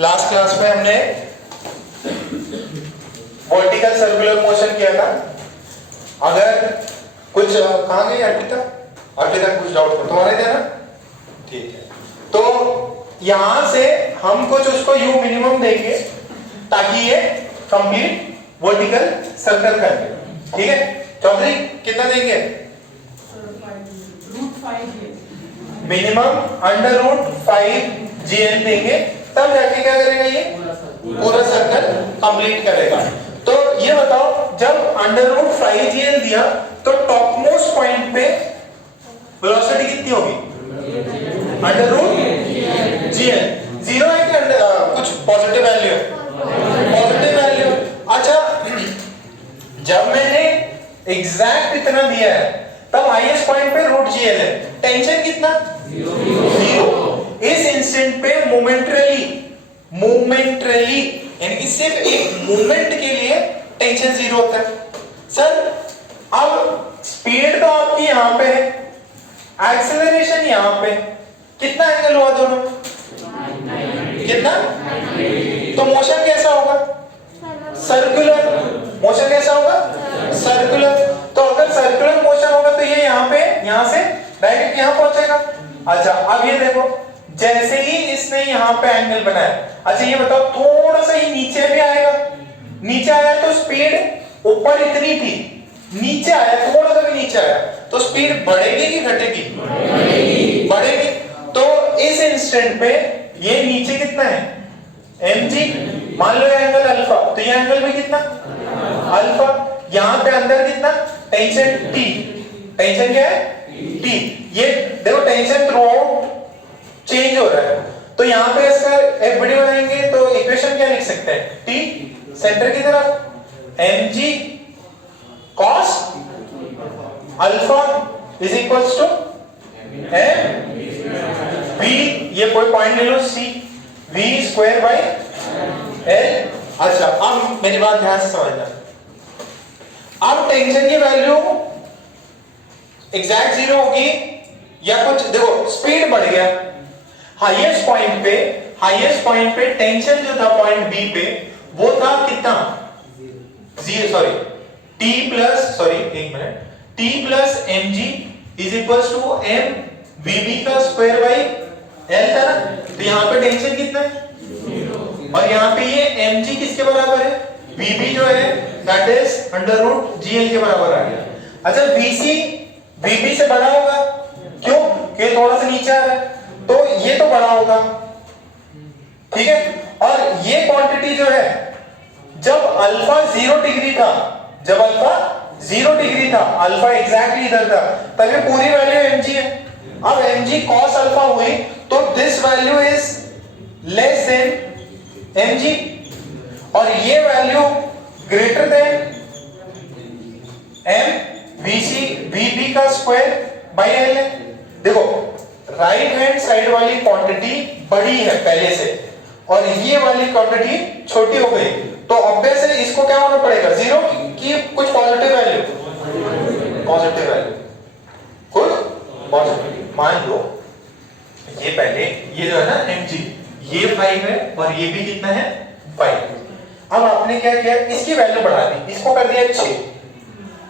Last class में हमने vertical circular motion किया था। अगर कुछ कहाँ गई अर्पिता कुछ डाउट था तुम्हारे थे ना? ठीक है, तो यहां से हम कुछ उसको यू मिनिमम देंगे ताकि ये कंप्लीट वर्टिकल सर्कल कर ले। ठीक है चौधरी, कितना देंगे? मिनिमम √5 GL देंगे, तब जाके क्या करेगा ये पूरा सर्कल कंप्लीट करेगा। तो ये बताओ, जब √5 GL दिया तो टॉप मोस्ट पॉइंट पे वेलोसिटी कितनी होगी? √GL। जीरो है कि कुछ पॉजिटिव वैल्यू है? Positive value. अच्छा, जब मैंने एग्जैक्ट इतना दिया है तब हाईएस्ट पॉइंट पे √GL है, टेंशन कितना? जीरो। इस इंस्टेंट पे मोमेंटरली यानी कि सिर्फ एक मोमेंट के लिए टेंशन जीरो होता है। सर अब स्पीड तो आपकी यहां पे है, एक्सेलरेशन यहां पे, कितना एंगल हुआ दोनों में? कितना? तो मोशन कैसा होगा? सर्कुलर। मोशन कैसा होगा? सर्कुलर। तो अगर सर्कुलर मोशन होगा तो ये यहां पे, यहां से डायरेक्ट यहां पहुंचेगा। अच्छा अब ये देखो, जैसे ही इसने यहां पे एंगल बनाया, अच्छा ये बताओ थोड़ा सा ही नीचे भी आएगा, नीचे आया तो स्पीड ऊपर इतनी थी, नीचे आया थोड़ा सा भी नीचे आया तो स्पीड बढ़ेगी कि घटेगी? बढ़ेगी। तो इस इंस्टेंट पे ये नीचे कितना है? mg। मान लो एंगल अल्फा, तो ये एंगल भी कितना? अल्फा। यहां पे अंदर कितना? Tension T। टेंशन क्या है? T। ये देखो टेंशन थ्रू आउट चेंज हो रहा है, तो यहां पे इसका एफबीडी बनाएंगे तो इक्वेशन क्या लिख सकते हैं? T सेंटर की तरफ mg cos alpha is equals to m v, ये कोई पॉइंट ले लो c, v square by l। अच्छा अब मेरी बात ध्यान से समझना, अब टेंशन की वैल्यू एग्जैक्ट जीरो होगी या कुछ, देखो स्पीड बढ़ गया, हाईएस्ट पॉइंट पे टेंशन जो था पॉइंट बी पे वो था कितना? T plus mg is equals to m vb का स्क्वायर बाई l था ना, तो यहां पे टेंशन कितना है? और यहां पे ये mg किसके बराबर है? vb जो है दैट इज √GL के बराबर आ गया। अच्छा vc vb से बड़ा होगा, क्यों? क्योंकि थोड़ा सा नीचे आ रहा है, तो ये तो बड़ा होगा। ठीक है, और ये क्वांटिटी जो है, जब अल्फा 0 डिग्री था, अल्फा एग्जैक्टली इधर था, तब ये पूरी वैल्यू mg है। अब mg cos अल्फा हुई तो this value is less than mg, और ये value greater than m vb का स्क्वायर बाई l है। देखो राइट हैंड साइड वाली क्वांटिटी बड़ी है पहले से और ये वाली क्वांटिटी छोटी हो गई, तो ऑब्वियस है इसको क्या होना पड़ेगा? जीरो की कुछ पॉजिटिव वैल्यू, कुछ पॉजिटिव। मान लो ये पहले ये जो है ना mg, ये 5 है और ये भी कितना है? 5। अब आपने क्या किया, इसकी वैल्यू बढ़ा दी, इसको कर दिया 6,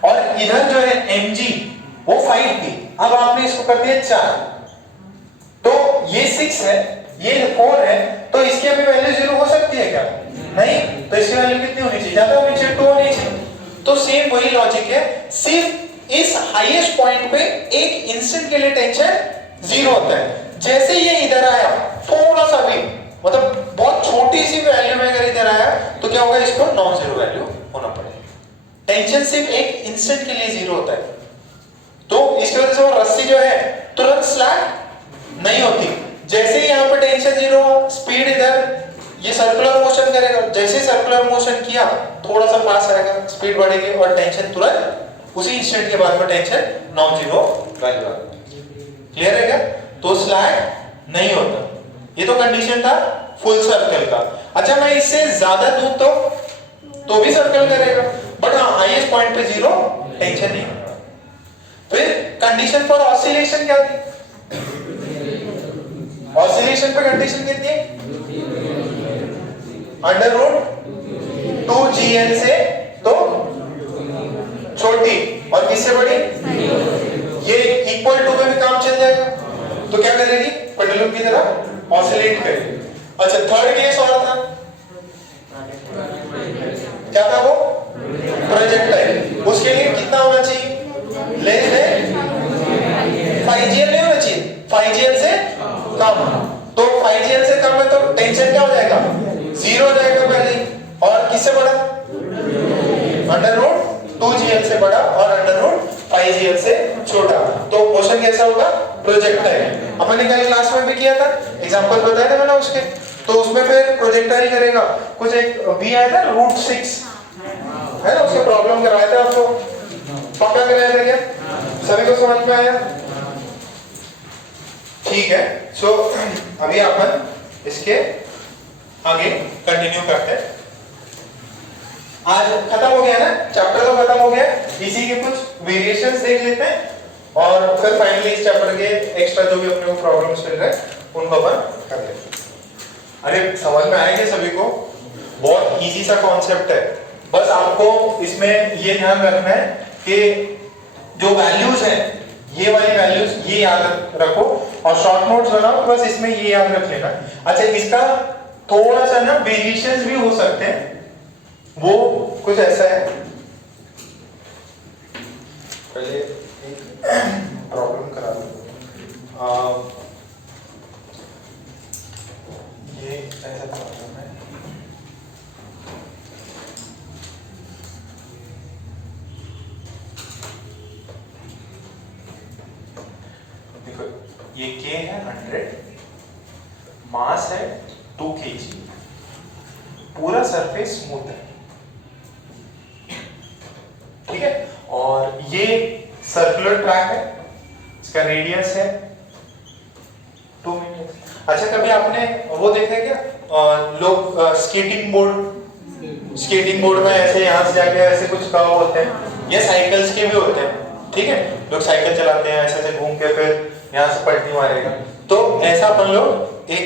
और इधर जो है mg वो 5 थी, अब आपने इसको कर दिया 4, तो ये 6 है, ये 4 है, तो इसकी अभी वैल्यू 0 हो सकती है क्या? नहीं, तो इसकी वैल्यू कितनी होनी चाहिए? ज्यादा होनी चाहिए, 2 होनी चाहिए। तो सेम वही लॉजिक है, सिर्फ इस हाईएस्ट पॉइंट पे एक इंस्टेंट के लिए टेंशन 0 होता है। जैसे ये इधर आया थोड़ा सा भी, मतलब बहुत छोटी सी वैल्यू में अगर इधर आया तो क्या होगा? इसको नॉन जीरो वैल्यू होना पड़ेगा। टेंशन सिर्फ एक इंस्टेंट के लिए 0 होता है, तो इसकी वजह से वो रस्सी जो है तुरंत स्लैट नहीं होती। जैसे ही यहाँ पर टेंशन 0 हो, स्पीड इधर ये सर्कुलर मोशन करेगा, जैसे सर्कुलर मोशन किया थोड़ा सा पास आएगा, स्पीड बढ़ेगी और टेंशन तुरंत उसी इंस्टेंट के बाद में टेंशन नॉन जीरो वैल्यू आ गई। क्लियर है क्या? तो स्लैट नहीं होता। ये तो कंडीशन था फुल सर्कल का। अच्छा मैं इससे ज्यादा दूं तो भी सर्कल करेगा, बट हाँ हाईएस्ट पॉइंट पे 0 टेंशन नहीं होगा। फिर कंडीशन फॉर ऑसिलेशन क्या थी? ऑसिलेशन पे कंडीशन कितनी है? अंडर रूट 2gl से तो छोटी और किससे बड़ी, ये इक्वल टू में भी काम चल जाएगा। तो क्या करेगी, पेंडुलम की तरह ऑसिलेट करेगी। अच्छा थर्ड केस और था, क्या था वो, प्रोजेक्टाइल। उसके लिए कितना होना चाहिए, लेस देन 5gl नहीं होना चाहिए, 5gl से कम। तो 5gl से कम है तो टेंशन क्या हो जाएगा, जीरो हो जाएगा पहले। और किससे बड़ा, अंडर रूट 2gl से बड़ा और अंडर रूट 5gl से छोटा। तो मोशन कैसा होगा, प्रोजेक्टाइल। अपन ने कल क्लास में भी किया था, एग्जांपल बताया था मैंने उसके। तो उसमें फिर प्रोजेक्टाइल करेगा, कुछ एक भी आया था रूट 6 है ना, उसके प्रॉब्लम कराया था आपको, पक्का कराया था क्या, सभी को समझ में आया, ठीक है। सो अभी अपन इसके आगे कंटिन्यू करते हैं। आज खत्म हो गया ना चैप्टर, तो खत्म हो गया, इसी के कुछ वेरिएशंस देख लेते हैं और फिर फाइनली इस चैप्टर के एक्स्ट्रा जो भी अपने को प्रॉब्लम्स मिल रहे हैं उनको अपन कर लेते हैं। अरे समझ में आएगा सभी को, बहुत इजी सा कॉन्सेप्ट है। बस आपको इसमें ये ध्यान रखना है कि जो वैल्यूज हैं, ये वाली वैल्यूज ये याद रखो और शॉर्ट नोट्स बनाओ, बस इसमें ये याद रख लेना। अच्छा इसका थोड़ा सा ना वेरिएशंस भी हो सकते हैं, वो कुछ ऐसा है। पहले एक प्रॉब्लम करा दो, ये ऐसा प्रॉब्लम है, देखो ये K है 100, मास है 2 kg, पूरा सरफेस स्मूथ है, ठीक है। और ये सर्कुलर ट्रैक है, इसका रेडियस है 2 मीटर। अच्छा कभी आपने वो देखा है क्या, लोग स्केटिंग बोर्ड में ऐसे यहाँ से जाके ऐसे कुछ कर्व होते हैं, ये साइकिल्स के भी होते हैं, ठीक है। लोग साइकिल चलाते हैं ऐसे ऐसे घूम के, फिर यहाँ से पलटी मारेगा। तो ऐसा अपन लोग एक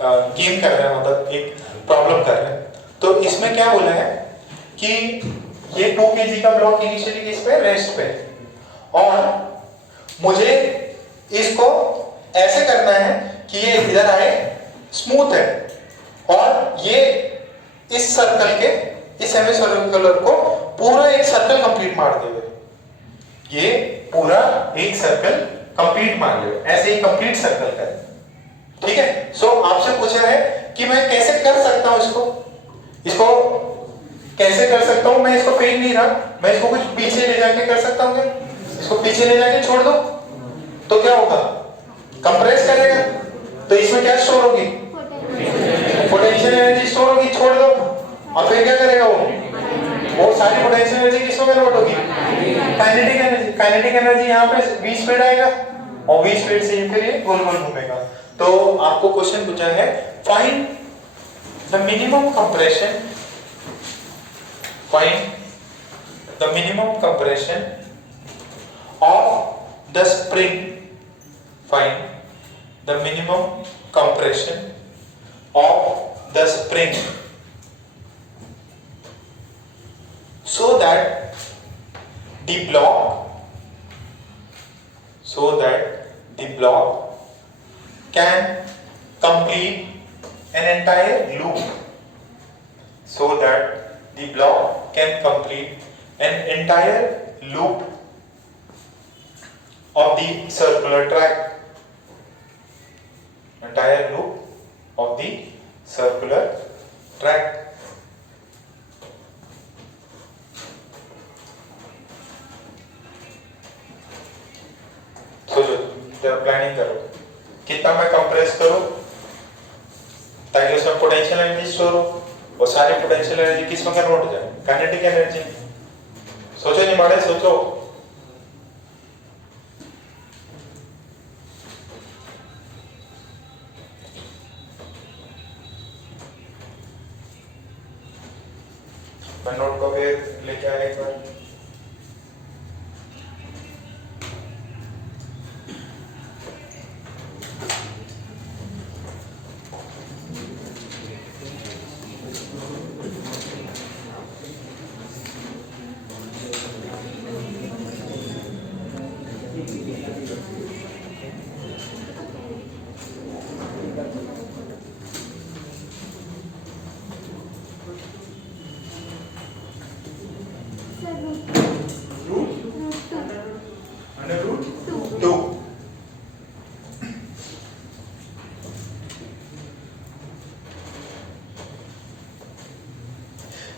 गेम कर रहे हैं, मतलब एक प्रॉब्लम कर रहे हैं। तो इसमें क्या बोला है कि ये 2 kg का ब्लॉक इनिशियली इस पे रेस्ट पे, और मुझे इसको ऐसे करना है कि ये इधर आए, स्मूथ है, और ये इस सर्कल के, इस सेमी सर्कुलर को पूरा एक सर्कल कंप्लीट मार देगा, ये पूरा एक सर्कल कंप्लीट मार देगा, ऐसे ही कंप्लीट सर्कल का, ठीक है। सो आपसे पूछा है कि मैं कैसे कर सकता हूं इसको कैसे कर सकता हूं, मैं इसको फेंक नहीं रहा, मैं इसको कुछ पीछे ले जाके कर सकता हूं क्या, इसको पीछे ले जाके छोड़ दो तो क्या होगा, कंप्रेस करेगा, तो इसमें क्या स्टोर होगी, पोटेंशियल एनर्जी स्टोर होगी, छोड़ दो, और फिर क्या करेगा वो सारी पोटेंशियल एनर्जी किसमें कन्वर्ट होगी, काइनेटिक एनर्जी। काइनेटिक एनर्जी यहाँ पे v स्पीड आएगा और v स्पीड से फिर ये गोल गोल घूमेगा। तो आपको क्वेश्चन पूछा है, find the minimum compression, find the minimum compression of the spring, find the minimum compression of the spring so that the block can complete an entire loop, so that the block can complete an entire loop of the circular track, entire loop of the circular track. सोचो, जरा planning करो, कितना मैं compress करूं ताकि उसमें potential energy store हो, और सारी पोटेंशियल एनर्जी किस में कन्वर्ट हो जाए, काइनेटिक एनर्जी। सोचो नहीं बड़े, सोचो। मैं नोट को फिर लेके आया एक बार।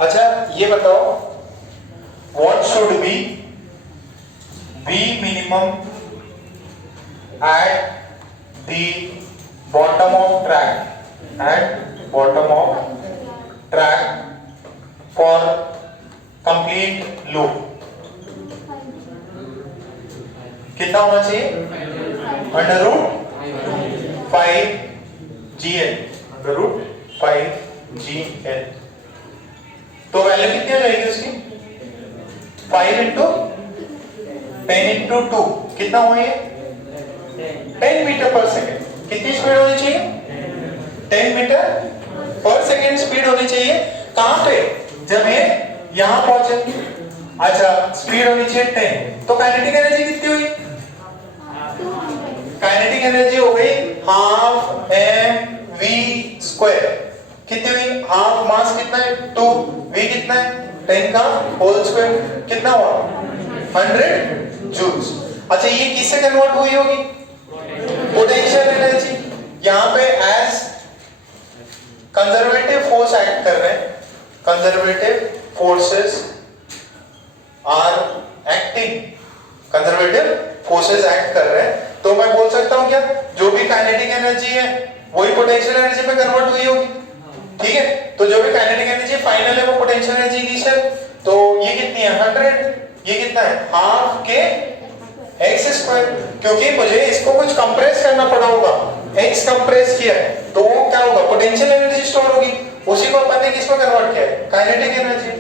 अच्छा ये बताओ, what should B minimum eight the bottom of track for complete loop? कितना होना चाहिए? √5GL तो वैल्यू कितनी हो जाएगी उसकी? 5 इंटू 10 इंटू 2 कितना हुआ ये? 10 मीटर पर सेकेंड। कितनी स्पीड होनी चाहिए? 10 मीटर पर सेकेंड स्पीड होनी चाहिए। कहां पे? जब ये यहां पहुंचे। अच्छा स्पीड होनी चाहिए 10, तो काइनेटिक एनर्जी कितनी हुई? काइनेटिक एनर्जी हो गई हाफ mv²। कितनी हुई? हाफ मास कितना है? 2, v कितना है? 10 का होल स्क्वायर, कितना हुआ? 100 जूल्स। अच्छा ये किससे कन्वर्ट हुई होगी? Potential energy. यहां पे एज कंजर्वेटिव फोर्स एक्ट कर रहे हैं, conservative forces are acting, conservative forces act कर रहे हैं, तो मैं बोल सकता हूं क्या, जो भी काइनेटिक एनर्जी है वही पोटेंशियल एनर्जी में कन्वर्ट हुई होगी। ठीक है, तो जो भी काइनेटिक एनर्जी फाइनल है वो पोटेंशियल एनर्जी इनिशियल, तो ये कितनी है? 100। ये कितना है? हाफ के x², क्योंकि मुझे इसको कुछ कंप्रेस करना पड़ा होगा, x कंप्रेस किया है तो क्या होगा? पोटेंशियल एनर्जी स्टोर होगी, उसी को अपन ने किसमें कन्वर्ट किया है? Kinetic energy.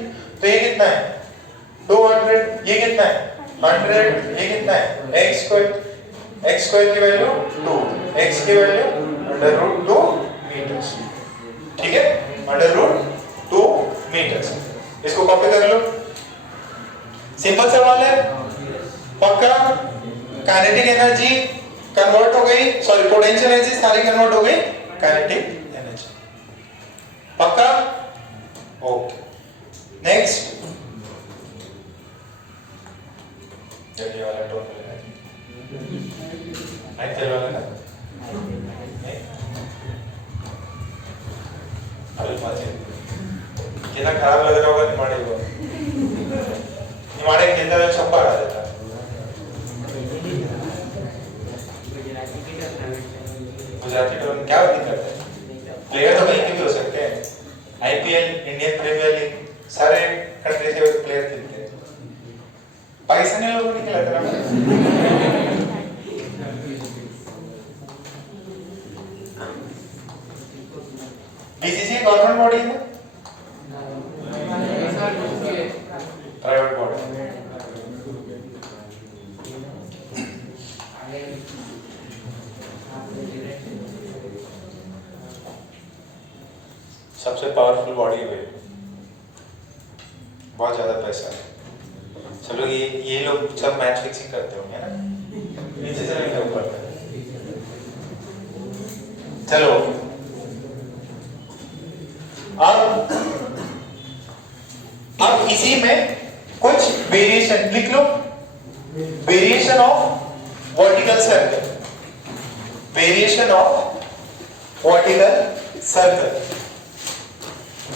तो ये कितना है? 200। ये कितना है? 100। ये कितना है? x² की वैल्यू 2, x की वैल्यू √2 मीटर्स। ठीक है, √2 मीटर्स। इसको कॉपी कर लो, सिंपल सवाल है, पक्का। काइनेटिक एनर्जी कन्वर्ट हो गई, सॉरी पोटेंशियल एनर्जी सारी कन्वर्ट हो गई काइनेटिक एनर्जी, पक्का। ओके नेक्स्ट, जल्दी वाला टॉप लेना है, चल वाला ना नहीं, अरे बात कितना खराब लग रहा होगा निमाड़े को, निमाड़े खेलता है छप्पा आ जाता है। गुजराती टोन क्या दिक्कत है? प्लेयर तो कहीं के भी हो सकते हैं, आईपीएल, इंडियन प्रीमियर लीग, सारे कंट्री से प्लेयर खेलते हैं। पाकिस्तानी लोगों ने खेला था बीसीसीआई गवर्नमेंट बॉडी है, प्राइवेट बॉडी। सबसे पावरफुल बॉडी है, बहुत ज्यादा पैसा है। सब लोग ये लोग सब मैच फिक्सिंग करते होंगे ना, नीचे चलेंगे ऊपर। चलो अब इसी में कुछ वेरिएशन लिख लो, variation of vertical circle, variation of vertical circle,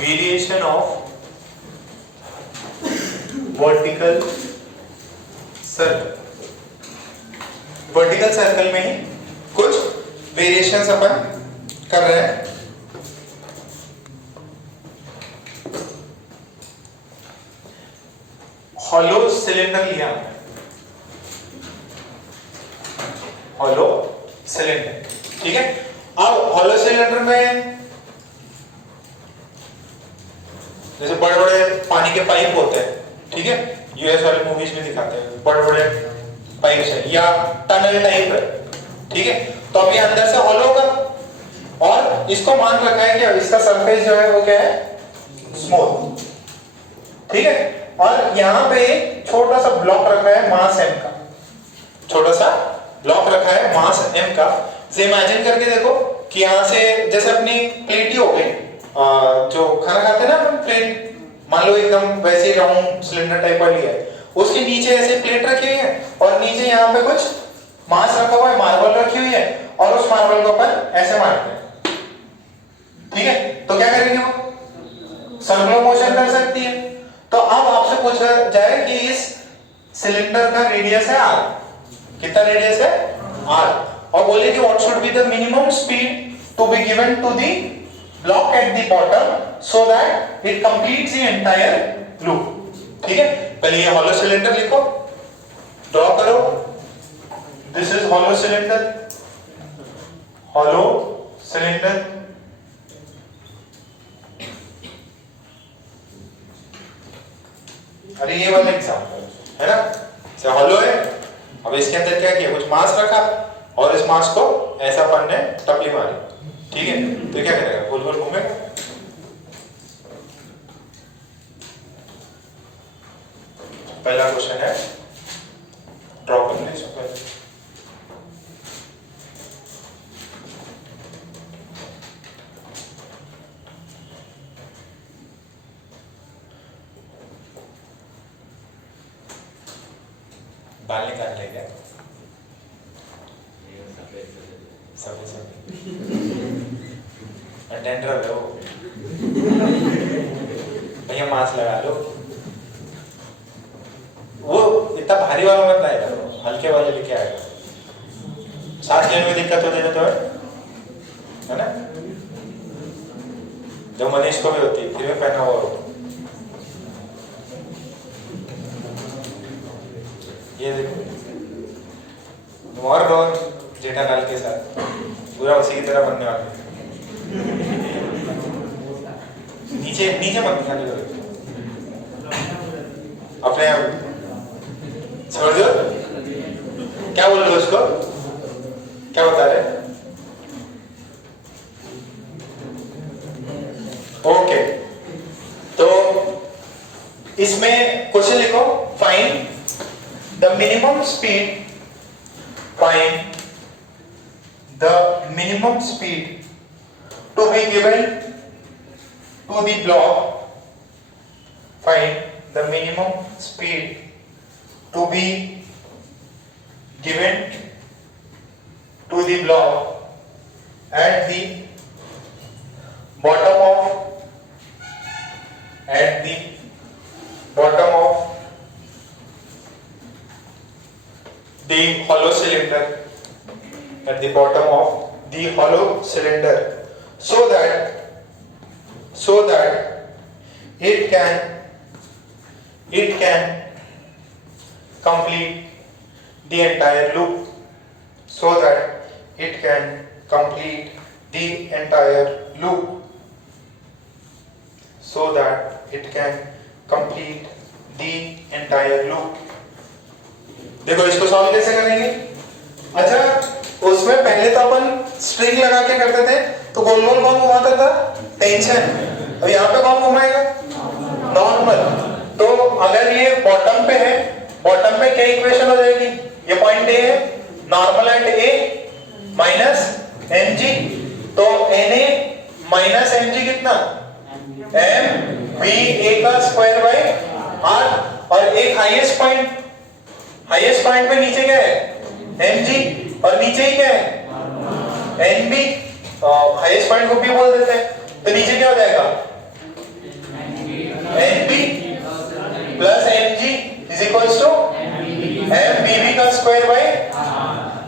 variation of vertical circle. Vertical circle में ही कुछ वेरिएशंस अपन कर रहे हैं। हॉलो सिलेंडर लिया हमने, हॉलो सिलेंडर, ठीक है। अब हॉलो सिलेंडर में जैसे बड़े बड़े पानी के पाइप होते हैं, ठीक है, यूएस वाले मूवीज में दिखाते हैं, बड़े बड़े पाइप है या टनल टाइप है, ठीक है। तो अब ये अंदर से हॉलो होगा और इसको मान रखा है कि इसका सरफेस जो है वो क्या है? स्मूथ, ठीक है। और यहाँ पे एक छोटा सा ब्लॉक रखा है मास m का, छोटा सा ब्लॉक रखा है मास m का। से इमेजिन करके देखो कि यहाँ से जैसे अपनी प्लेट ही हो गई, जो खाना खाते हैं ना अपन प्लेट, मान लो एकदम वैसे राउंड सिलेंडर टाइप वाली है, उसके नीचे ऐसे प्लेट रखी हुई है और नीचे यहाँ पे कुछ मास रखा हुआ है, मार्बल रखी हुई है और उस मार्बल को अपन ऐसे मारते हैं, ठीक है। तो क्या करेंगे वो? सर्कुलर मोशन रोटेशन कर सकती है। तो अब आपसे पूछा जाए कि इस सिलेंडर का रेडियस है r, कितना रेडियस है r, और बोले कि what should be the minimum speed to be given to the block at the bottom so that it completes the entire loop. ठीक है, पहले ये हॉलो सिलेंडर लिखो, ड्रॉ करो, this is hollow cylinder, hollow cylinder, अरे ये वाला example है ना, से हॉलो है। अब इसके अंदर क्या किया, कुछ मास रखा और इस मास को ऐसा अपन ने टपली मारी, ठीक है, तो क्या करेगा, गोल गोल घूमेगा। पहला क्वेश्चन है, ड्रॉ कर लीजिए पहले। बाल निकाल ले क्या, सब टेंडर है वो, भैया मास्क लगा लो। वो इतना भारी वाला मत लाएगा, हल्के वाले लेके आएगा, सांस लेने में दिक्कत हो जाए तो है ना, जो मनीष को भी होती है, फिर भी पहना हुआ हो। ये देखो, और जेठालाल के साथ पूरा उसी की तरह बनने वाला। नीचे नीचे मत निकाले अपने समझो क्या बोल रहे हो, उसको क्या बता रहे। ओके, तो इसमें क्वेश्चन लिखो, find the minimum speed, find the minimum speed to be given to the block, find the minimum speed to be given to the block at the bottom of the hollow cylinder, at the bottom of the hollow cylinder, so that it can complete the entire loop, so that it can complete the entire loop, so that it can complete the entire loop। देखो इसको solve कैसे करेंगे। अच्छा, उसमें पहले तो अपन string लगा के करते थे, तो गोल गोल कौन घुमाता था, टेंशन। अब यहाँ पे कौन घुमाएगा, नॉर्मल। तो अगर ये बॉटम पे है, बॉटम पे क्या इक्वेशन हो जाएगी, ये पॉइंट ए है, normal at A minus m जी, तो N A minus m g कितना, एम बी ए का स्क्वायर बाय आर, और एक हाईएस्ट पॉइंट पे नीचे क्या है, एम जी, और नीचे ही क्या है, एन बी, हाईएस्ट पॉइंट को भी बोल देते हैं, तो नीचे क्या हो जाएगा, N B plus M G is equals to M B B का स्क्वायर बाय।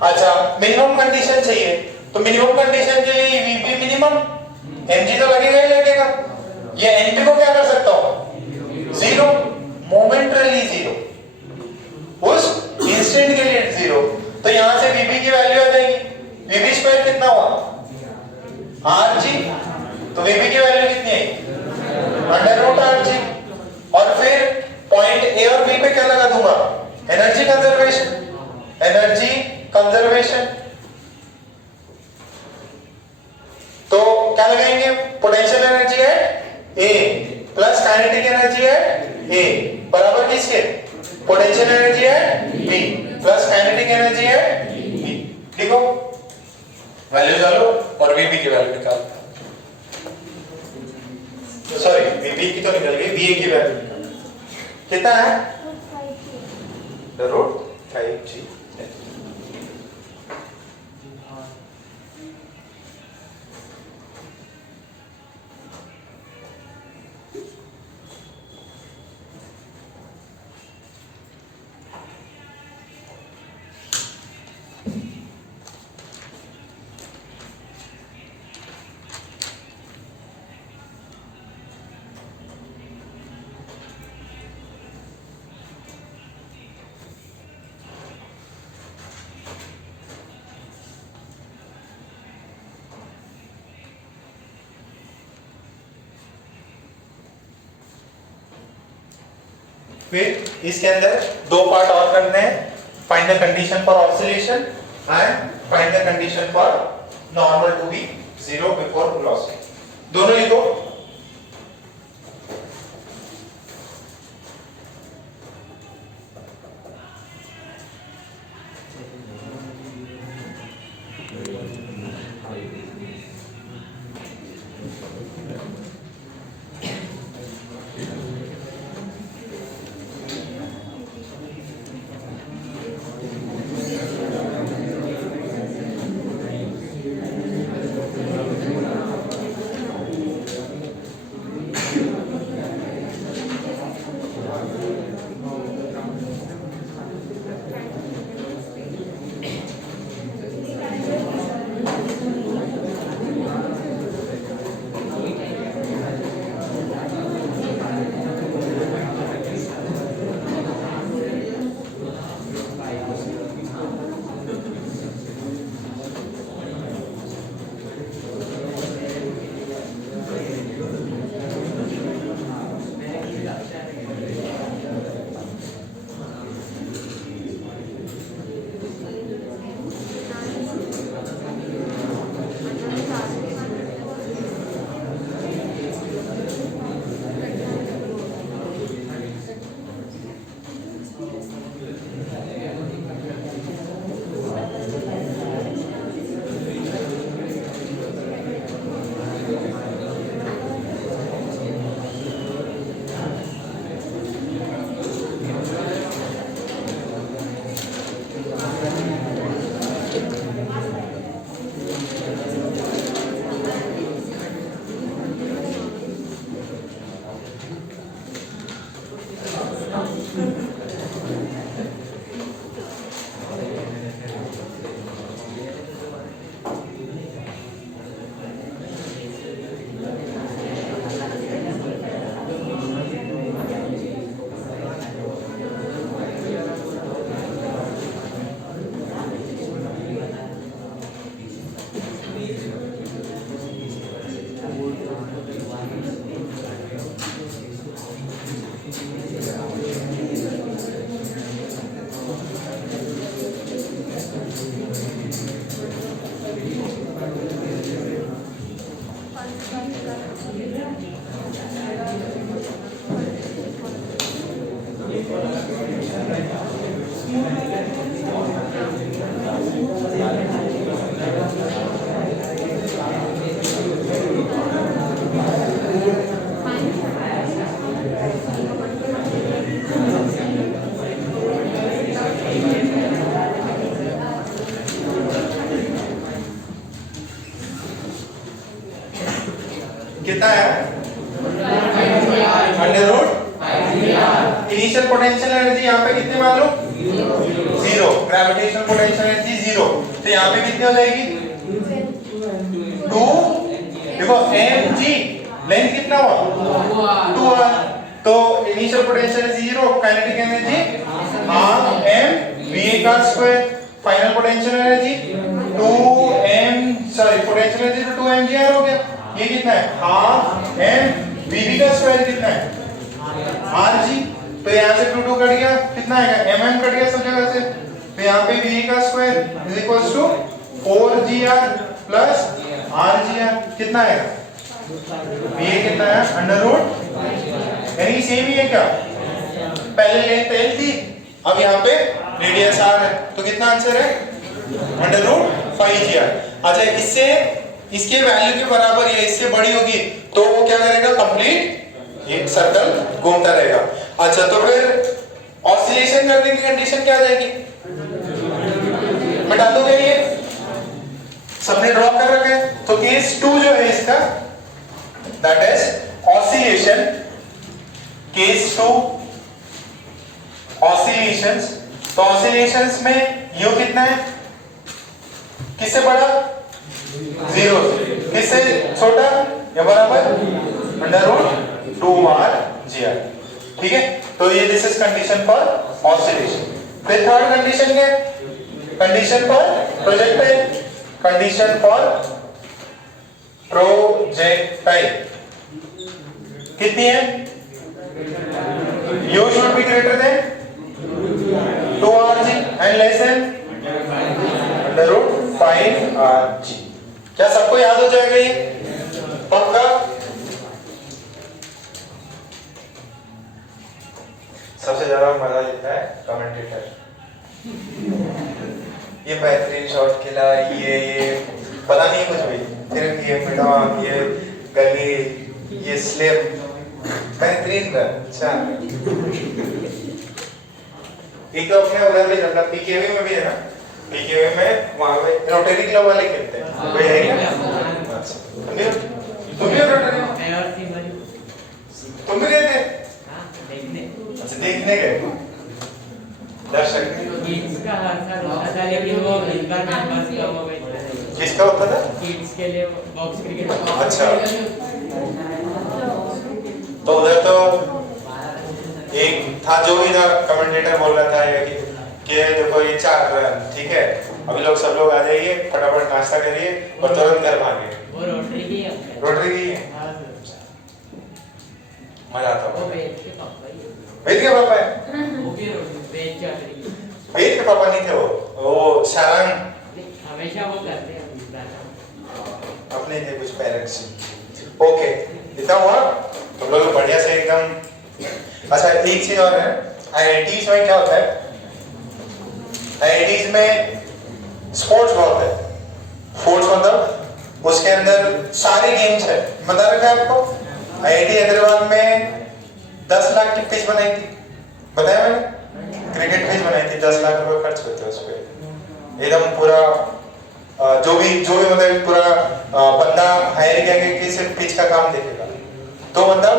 अच्छा, मिनिमम कंडीशन चाहिए, तो मिनिमम कंडीशन के लिए वी बी मिनिमम, एम जी तो लगेगा ही लगेगा। ये एन बी को क्या कर सकता हूं, जीरो, मोमेंटरली जीरो, उस इंस्टेंट के लिए जीरो। तो यहां से वीबी की वैल्यू आ जाएगी, वीबी स्क्वायर कितना हुआ, आर जी, तो वीबी की वैल्यू कितनी है, अंडर रूट आर जी। और फिर पॉइंट ए और बी पे क्या लगा दूंगा, एनर्जी कंजर्वेशन, एनर्जी कंजर्वेशन। तो क्या लगाएंगे, potential energy at A plus kinetic energy at A बराबर किसके, potential energy at B plus kinetic energy at B. लिखो, वैल्यू डालो और वीबी की वैल्यू निकालो, सॉरी वीबी की तो निकल गई, वीए की वैल्यू कितना है, √5g। फिर इसके अंदर दो पार्ट और करने हैं, find the condition for oscillation and find the condition for normal to be 0 before velocity. दोनों लिखो। कितना है? Under root initial potential energy यहाँ पे कितनी मान लो? 0। ग्रेविटेशनल पोटेंशियल एनर्जी 0, तो यहाँ पे कितनी हो जाएगी? 2। देखो mg लेंथ कितना हुआ? 2r। तो initial potential energy 0, kinetic energy half m va का square, final potential energy 2m potential energy तो 2mgr हो गया। ये कितना है? हाफ m vb का स्क्वायर कितना है? rg। तो यहाँ से 2 कट गया, कितना आएगा? mm कट गया सब जगह से, तो यहाँ पे va का square is equals to 4gr plus rgr। कितना आएगा? va कितना है? अंडर रूट, यानी सेम ही है क्या? पहले लेंथ l थी, अब यहाँ पे रेडियस r है, तो कितना आंसर है? Under root 5gr। अच्छा, इससे इसके वैल्यू के बराबर या इससे बड़ी होगी तो वो क्या करेगा? कंप्लीट ये सर्कल घूमता रहेगा। अच्छा, तो फिर ऑसिलेशन करने की कंडीशन क्या आ जाएगी? मैं डाल दूंगा, ये सबने ड्रॉ कर रखा है। तो केस 2 जो है इसका, that is oscillation, case 2 oscillations. तो ऑसिलेशंस में यू कितना है? किससे बड़ा? 0। किससे छोटा या बराबर? Under root 2rgr। ठीक है, तो ये this is condition for oscillation. फिर थर्ड कंडीशन क्या है? Condition for projectile. Condition for projectile कितनी है? U should be greater than 2RG and less than under root 5RG। क्या सबको याद हो जाएगा ये? पक्का? सबसे ज्यादा मजा लेता है कमेंटेटर। ये बेहतरीन शॉट खेला, ये पता नहीं कुछ भी, फिर ये मिडॉन, ये गली, ये स्लिप, बेहतरीन रन। अच्छा एक तो अपने उधर भी चलता, पीकेवी में भी है ना, पीकेवी में वहां पे रोटरी क्लब वाले खेलते हैं, वही है क्या? अच्छा तुम भी रोटरी? तुम भी गए थे? अच्छा देखने गए दर्शक। किसका हर साल होता था, लेकिन वो इस बार मेंबर्स का हो गया। किसका होता था? किड्स के लिए बॉक्स क्रिकेट। अच्छा तो उधर तो एक था जो भी था कमेंटेटर बोल रहा था कि देखो ये 4 रन, ठीक है, अभी लोग सब लोग आ जाइए, फटाफट नाश्ता करिए और तुरंत घर भागे। वो रोटरी की है। रोटरी की है? मजा आता वो होगा। वेद के पापा ही। वेद के पापा है? वो भी रोटरी वेद चौधरी। वेद के पापा नहीं थे वो शारंग हमेशा वो करते हैं अपने थे कुछ पेरेंट्स। ओके इतना हुआ तुम लोग बढ़िया से एकदम। अच्छा एक चीज और है, आईआईटीज में क्या होता है, आईआईटीज में स्पोर्ट्स बहुत है। स्पोर्ट्स मतलब उसके अंदर सारे गेम्स है। बता रखा है आपको आईआईटी हैदराबाद में 10 लाख की पिच बनाई थी, बताया मैंने? क्रिकेट पिच बनाई थी, 10 लाख रुपए खर्च हुए थे उस पे। एकदम पूरा जो भी मतलब पूरा बंदा हायर किया गया कि सिर्फ पिच का काम देखेगा। तो मतलब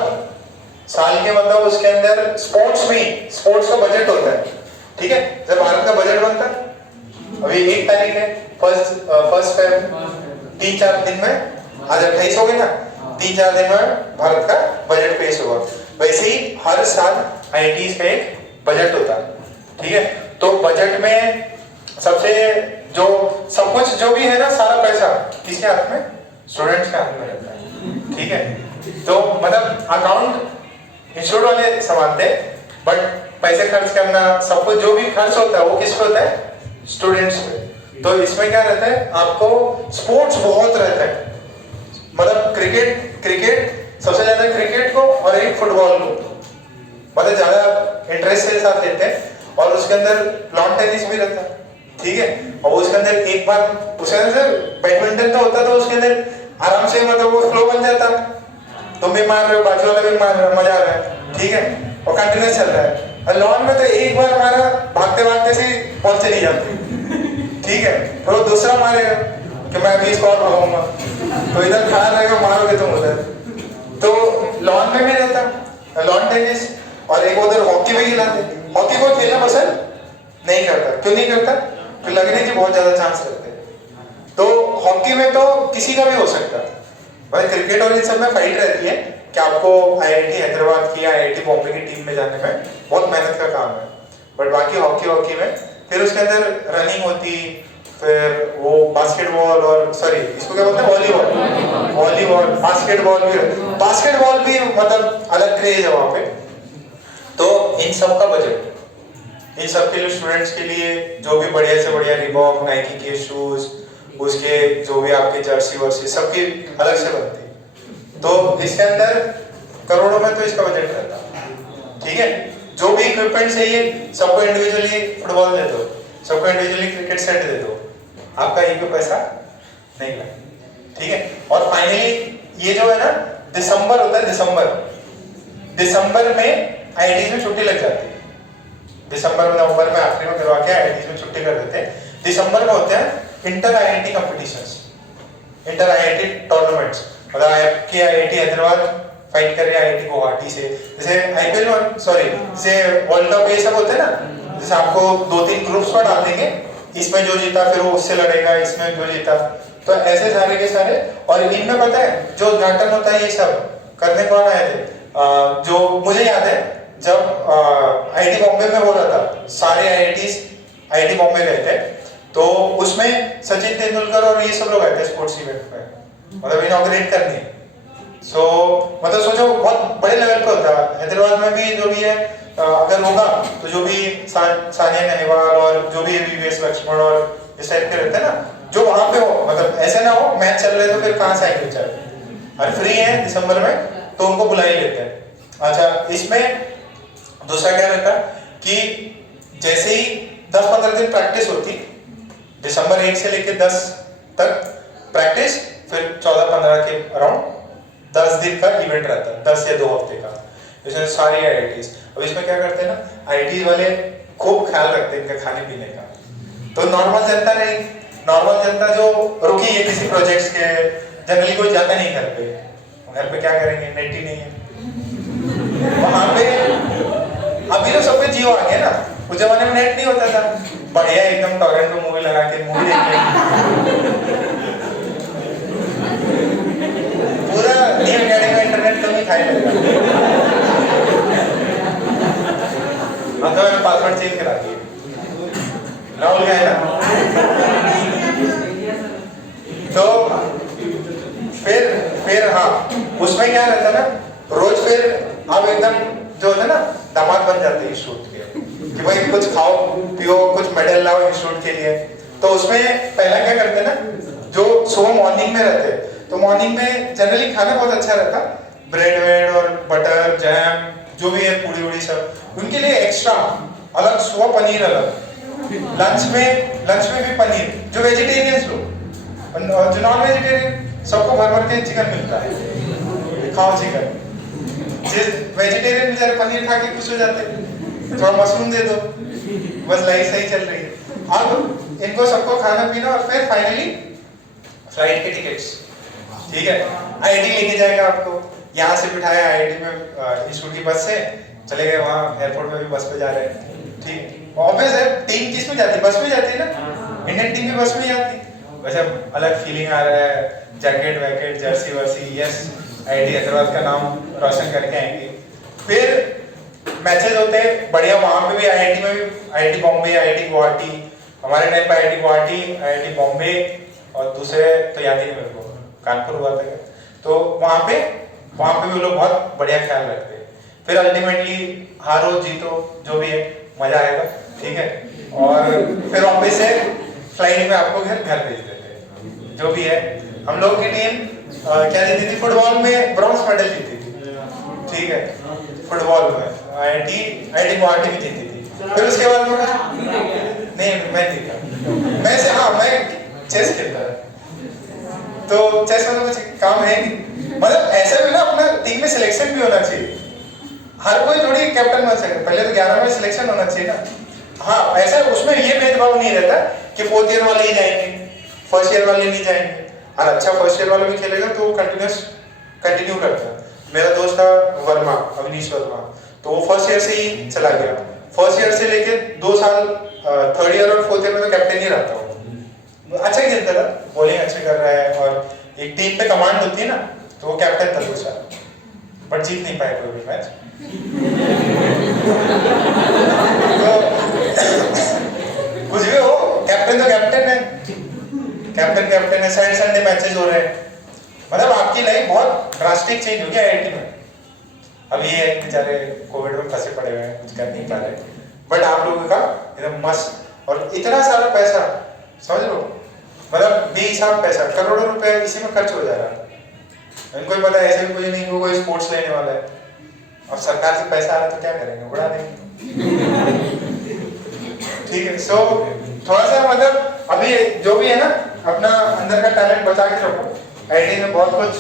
साल के मतलब उसके अंदर स्पोर्ट्स का बजट होता है, ठीक है? जब भारत का बजट बनता है, अभी 1 तारीख है, फर्स्ट फेब, 3-4 दिन में आज 28 हो गई ना, 3-4 दिन में भारत का बजट पेश होगा। वैसे ही हर साल आईआईटीज का एक बजट होता है, ठीक है? तो बजट में सबसे जो सब कुछ जो भी है ना, सारा पैसा किसके हाथ में? स्टूडेंट्स के हाथ में रहता है, ठीक है? तो मतलब अकाउंट इंस्टीट्यूट वाले संभालते हैं, बट पैसे खर्च करना सब कुछ जो भी खर्च होता है वो किस पे होता है? स्टूडेंट्स पे। तो इसमें क्या रहता है, आपको स्पोर्ट्स बहुत रहता है, मतलब क्रिकेट सबसे ज्यादा क्रिकेट को और एक फुटबॉल को मतलब ज्यादा इंटरेस्ट के साथ लेते हैं। और उसके अंदर लॉन टेनिस भी रहता है, ठीक है? और उसके अंदर एक बार उसके अंदर बैडमिंटन तो होता था, उसके अंदर आराम से मतलब वो फ्लो बन जाता, तुम भी मार रहे हो, बाजू वाला भी मार रहा है, मजा आ रहा है, ठीक है? और कंटिन्यूस चल रहा है। और लॉन में तो एक बार मारा, भागते भागते से बॉल चली जाती, ठीक है? और वो दूसरा मारेगा कि मैं अभी इसको और भागूंगा, तो इधर खड़ा रहेगा, मारोगे तुम उधर। तो लॉन में भी रहता लॉन टेनिस, और एक उधर हॉकी भी खिलाते। हॉकी को खेलना पसंद नहीं करता, क्यों नहीं करता? तो लगने के बहुत ज्यादा चांस रहते हैं। तो हॉकी में तो किसी का भी हो सकता है, भाई क्रिकेट और इन सब में फाइट रहती है कि आपको आईआईटी हैदराबाद की या आईआईटी बॉम्बे की टीम में जाने में बहुत मेहनत का काम है। बट बाकी हॉकी में फिर उसके अंदर रनिंग होती, फिर वो बास्केटबॉल और सॉरी इसको क्या बोलते हैं, वॉलीबॉल, बास्केटबॉल भी मतलब अलग क्रेज है वहाँ पे। तो इन सब का बजट, इन सब के लिए स्टूडेंट्स के लिए जो भी बढ़िया से बढ़िया रिबॉक, नाइकी के शूज, उसके जो भी आपके जर्सी वर्सी सबकी अलग से बनती है। तो इसके अंदर करोड़ों में तो इसका बजट रहता है, ठीक है? जो भी इक्विपमेंट चाहिए सबको इंडिविजुअली फुटबॉल दे दो, सबको इंडिविजुअली क्रिकेट सेट दे दो, आपका एक भी पैसा नहीं लगा, ठीक है? और फाइनली ये जो है ना, दिसंबर होता है, दिसंबर में आईआईटी में छुट्टी लग जाती है। दिसंबर में नवंबर में आखिरी में करवा के आईआईटी में छुट्टी कर देते हैं। दिसंबर में होते हैं inter IIT competitions, inter IIT tournaments. मतलब आपकी आईआईटी हैदराबाद फाइट कर रही है आईआईटी गुवाहाटी से, जैसे आईपीएल जैसे वर्ल्ड कप ये सब होते हैं ना, जैसे आपको 2-3 ग्रुप्स पर डाल देंगे, इसमें जो जीता फिर वो उससे लड़ेगा, इसमें जो जीता, तो ऐसे सारे के सारे। और इनमें पता है जो उद्घाटन होता है ये सब करने कौन आए थे? जो मुझे याद है जब आईआईटी बॉम्बे में हो रहा था, सारे आईआईटी बॉम्बे गए थे, तो उसमें सचिन तेंदुलकर और ये सब लोग आए थे स्पोर्ट्स इवेंट में, मतलब इनॉग्रेट करने। मतलब सोचो बहुत बड़े लेवल पे होता है। हैदराबाद में भी जो भी है अगर होगा तो जो भी सानिया नेहवाल और जो भी वीवीएस लक्ष्मण और इस टाइप के रहते हैं ना, जो वहां पे हो, मतलब ऐसे ना हो मैच चल रहे तो फिर कहाँ से आएंगे बेचारे, और फ्री है दिसंबर में तो उनको बुला ही लेते हैं। अच्छा, इसमें दूसरा क्या रहता है कि जैसे ही 10-15 दिन प्रैक्टिस होती, दिसंबर 1 से लेकर 10 तक प्रैक्टिस, फिर 14-15 के अराउंड 10 दिन का इवेंट रहता है, 10 या 2 हफ्ते का। इसमें सारी आईआईटीज, अब इसमें क्या करते हैं ना, आईआईटी वाले खूब ख्याल रखते हैं इनके खाने पीने का। तो नॉर्मल जनता नहीं, नॉर्मल जनता जो रुकी है किसी प्रोजेक्ट्स के, जनरली कोई जाता नहीं घर पे, घर पे क्या करेंगे, नेट ही नहीं है वहां पे। अभी तो सब पे जियो आ गया ना, उस जमाने में नेट नहीं होता था, बढ़िया एकदम टॉरेंट पे मूवी लगा के मूवी देख लेंगे, पूरा न्यू अकेडमी में इंटरनेट तो नहीं खाई लगेगा। हाँ, तो मैंने पासवर्ड चेंज करा दिया, राहुल का है ना। तो फिर हाँ, उसमें क्या रहता है ना, रोज फिर आप एकदम जो होता है ना दामाद बन जाते हैं इंस्टीट्यूट के, कि भाई कुछ खाओ पियो, कुछ मेडल लाओ इंस्टीट्यूट के लिए। तो उसमें पहला क्या करते हैं ना, जो सुबह मॉर्निंग में रहते हैं, तो मॉर्निंग में जनरली खाना बहुत अच्छा रहता, ब्रेड वेड और बटर जैम जो भी है, पूड़ी वूड़ी सब, उनके लिए एक्स्ट्रा अलग सुबह पनीर अलग, लंच में भी पनीर, जो वेजिटेरियंस लोग और जो नॉन वेजिटेरियन सबको भर भर के चिकन मिलता है, खाओ चिकन। जिस वेजिटेरियन बेचारे पनीर खा के खुश हो जाते हैं, थोड़ा मशरूम दे दो, बस लाइफ सही चल रही है। अब इनको सबको खाना पीना, और फिर फाइनली फ्लाइट के टिकट्स, ठीक है, आईआईटी लेके जाएगा आपको, यहाँ से बिठाया आईआईटी में इंस्टीट्यूट की बस से, चले गए वहाँ एयरपोर्ट में भी बस पे जा रहे हैं, ठीक। ऑब्वियस है, टीम किस में जाती है, बस में जाती है ना, इंडियन टीम भी बस में जाती है। वैसे अलग फीलिंग आ रहा है, जैकेट वैकेट जर्सी वर्सी, यस आईआईटी हैदराबाद का नाम रोशन करके आएंगे। फिर मैचेस होते हैं बढ़िया, वहाँ पे भी आईआईटी में भी, आईआईटी बॉम्बे, आईआईटी गुवाहाटी, हमारे टाइम पे आईआईटी गुवाहाटी, आईआईटी बॉम्बे, और दूसरे तो याद ही नहीं मेरे को, कानपुर हुआ था। तो वहाँ पे भी लोग बहुत बढ़िया ख्याल रखते हैं। फिर अल्टीमेटली हारो जीतो जो भी है, मजा आएगा, ठीक है। और फिर वापस से फ्लाइट में आपको घर भेज देते हैं, जो भी है। हम लोग की टीम क्या जीती थी, फुटबॉल में ब्रॉन्ज मेडल जीती थी, ठीक है, फुटबॉल में आईआईटी गुवाहाटी भी जीती थी। फिर उसके बाद में नहीं, मैं जीता, मैं से हाँ, मैं चेस खेलता था, तो चेस में तो कुछ काम है नहीं, मतलब ऐसा भी ना अपना टीम में सिलेक्शन भी होना चाहिए, हर कोई थोड़ी कैप्टन बन सकता, पहले तो 11 में सिलेक्शन होना चाहिए ना। हाँ, ऐसा उसमें ये भेदभाव नहीं रहता कि 4th ईयर वाले ही जाएंगे, फर्स्ट ईयर वाले नहीं जाएंगे। और अच्छा फर्स्ट ईयर वाला भी खेलेगा तो वो कंटिन्यू करता है। मेरा दोस्त था वर्मा, अविनीश वर्मा, तो वो फर्स्ट ईयर से ही चला गया, फर्स्ट ईयर से लेके 2 साल 3rd ईयर और 4th ईयर में तो कैप्टन ही रहता हूँ। अच्छा खेलता था, बॉलिंग अच्छे कर रहा है, और एक टीम पे कमांड होती है ना, तो वो कैप्टन था 2 साल, बट जीत नहीं पाए कोई भी मैच। तो कुछ भी हो, कैप्टन तो कैप्टन है, कैप्टन है। संडे मैचेस हो रहे हैं, मतलब आपकी लाइफ बहुत ड्रास्टिक चेंज हो गया आईआईटी में। अब ये बेचारे कोविड में फंसे पड़े हुए हैं, कुछ कर नहीं पा रहे, बट आप लोगों का एकदम मस्त, और इतना सारा पैसा समझ लो, मतलब बेहिसाब पैसा, करोड़ों रुपए इसी में खर्च हो जा रहा है। इनको पता है ऐसे भी कुछ नहीं, कोई स्पोर्ट्स लेने वाला है, अब सरकार से पैसा आ रहा है तो क्या करेंगे, उड़ा देंगे। ठीक है, सो थोड़ा सा मतलब अभी जो भी है ना, अपना अंदर का टैलेंट बचा के रखो। आईआईटी में बहुत कुछ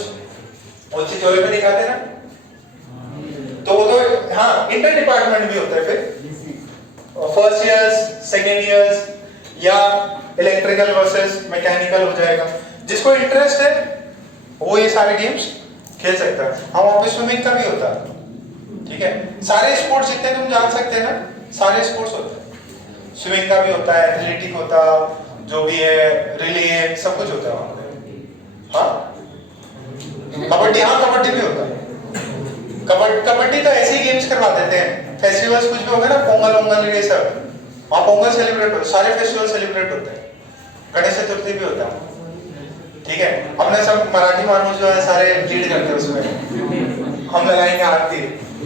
वो चीज में दिखाते ना, तो वो तो हाँ, इंटर डिपार्टमेंट भी होता है, फिर फर्स्ट ईयर्स, सेकेंड ईयर्स, या इलेक्ट्रिकल वर्सेस मैकेनिकल हो जाएगा। जिसको इंटरेस्ट है वो ये सारे गेम्स खेल सकता है। हाँ, वहाँ पे स्विमिंग का भी होता है, ठीक है। सारे स्पोर्ट्स जितने तुम जान सकते हैं ना, सारे स्पोर्ट्स होते हैं। स्विमिंग का भी होता है, एथलेटिक होता, जो भी है, रिले, सब कुछ होता है वहाँ पे। हाँ, कबड्डी, हाँ कबड्डी भी होता है। कबड्डी तो ऐसे ही गेम्स करवा देते हैं, फेस्टिवल्स कुछ भी होगा ना, पोंगल वोंगल ये सब, वहाँ पोंगल सेलिब्रेट होता है, सारे फेस्टिवल सेलिब्रेट होते हैं, गणेश चतुर्थी भी होता है, ठीक है। अपने सब मराठी मानुस जो है सारे लीड करते हैं उसमें, हम लगाएंगे आरती,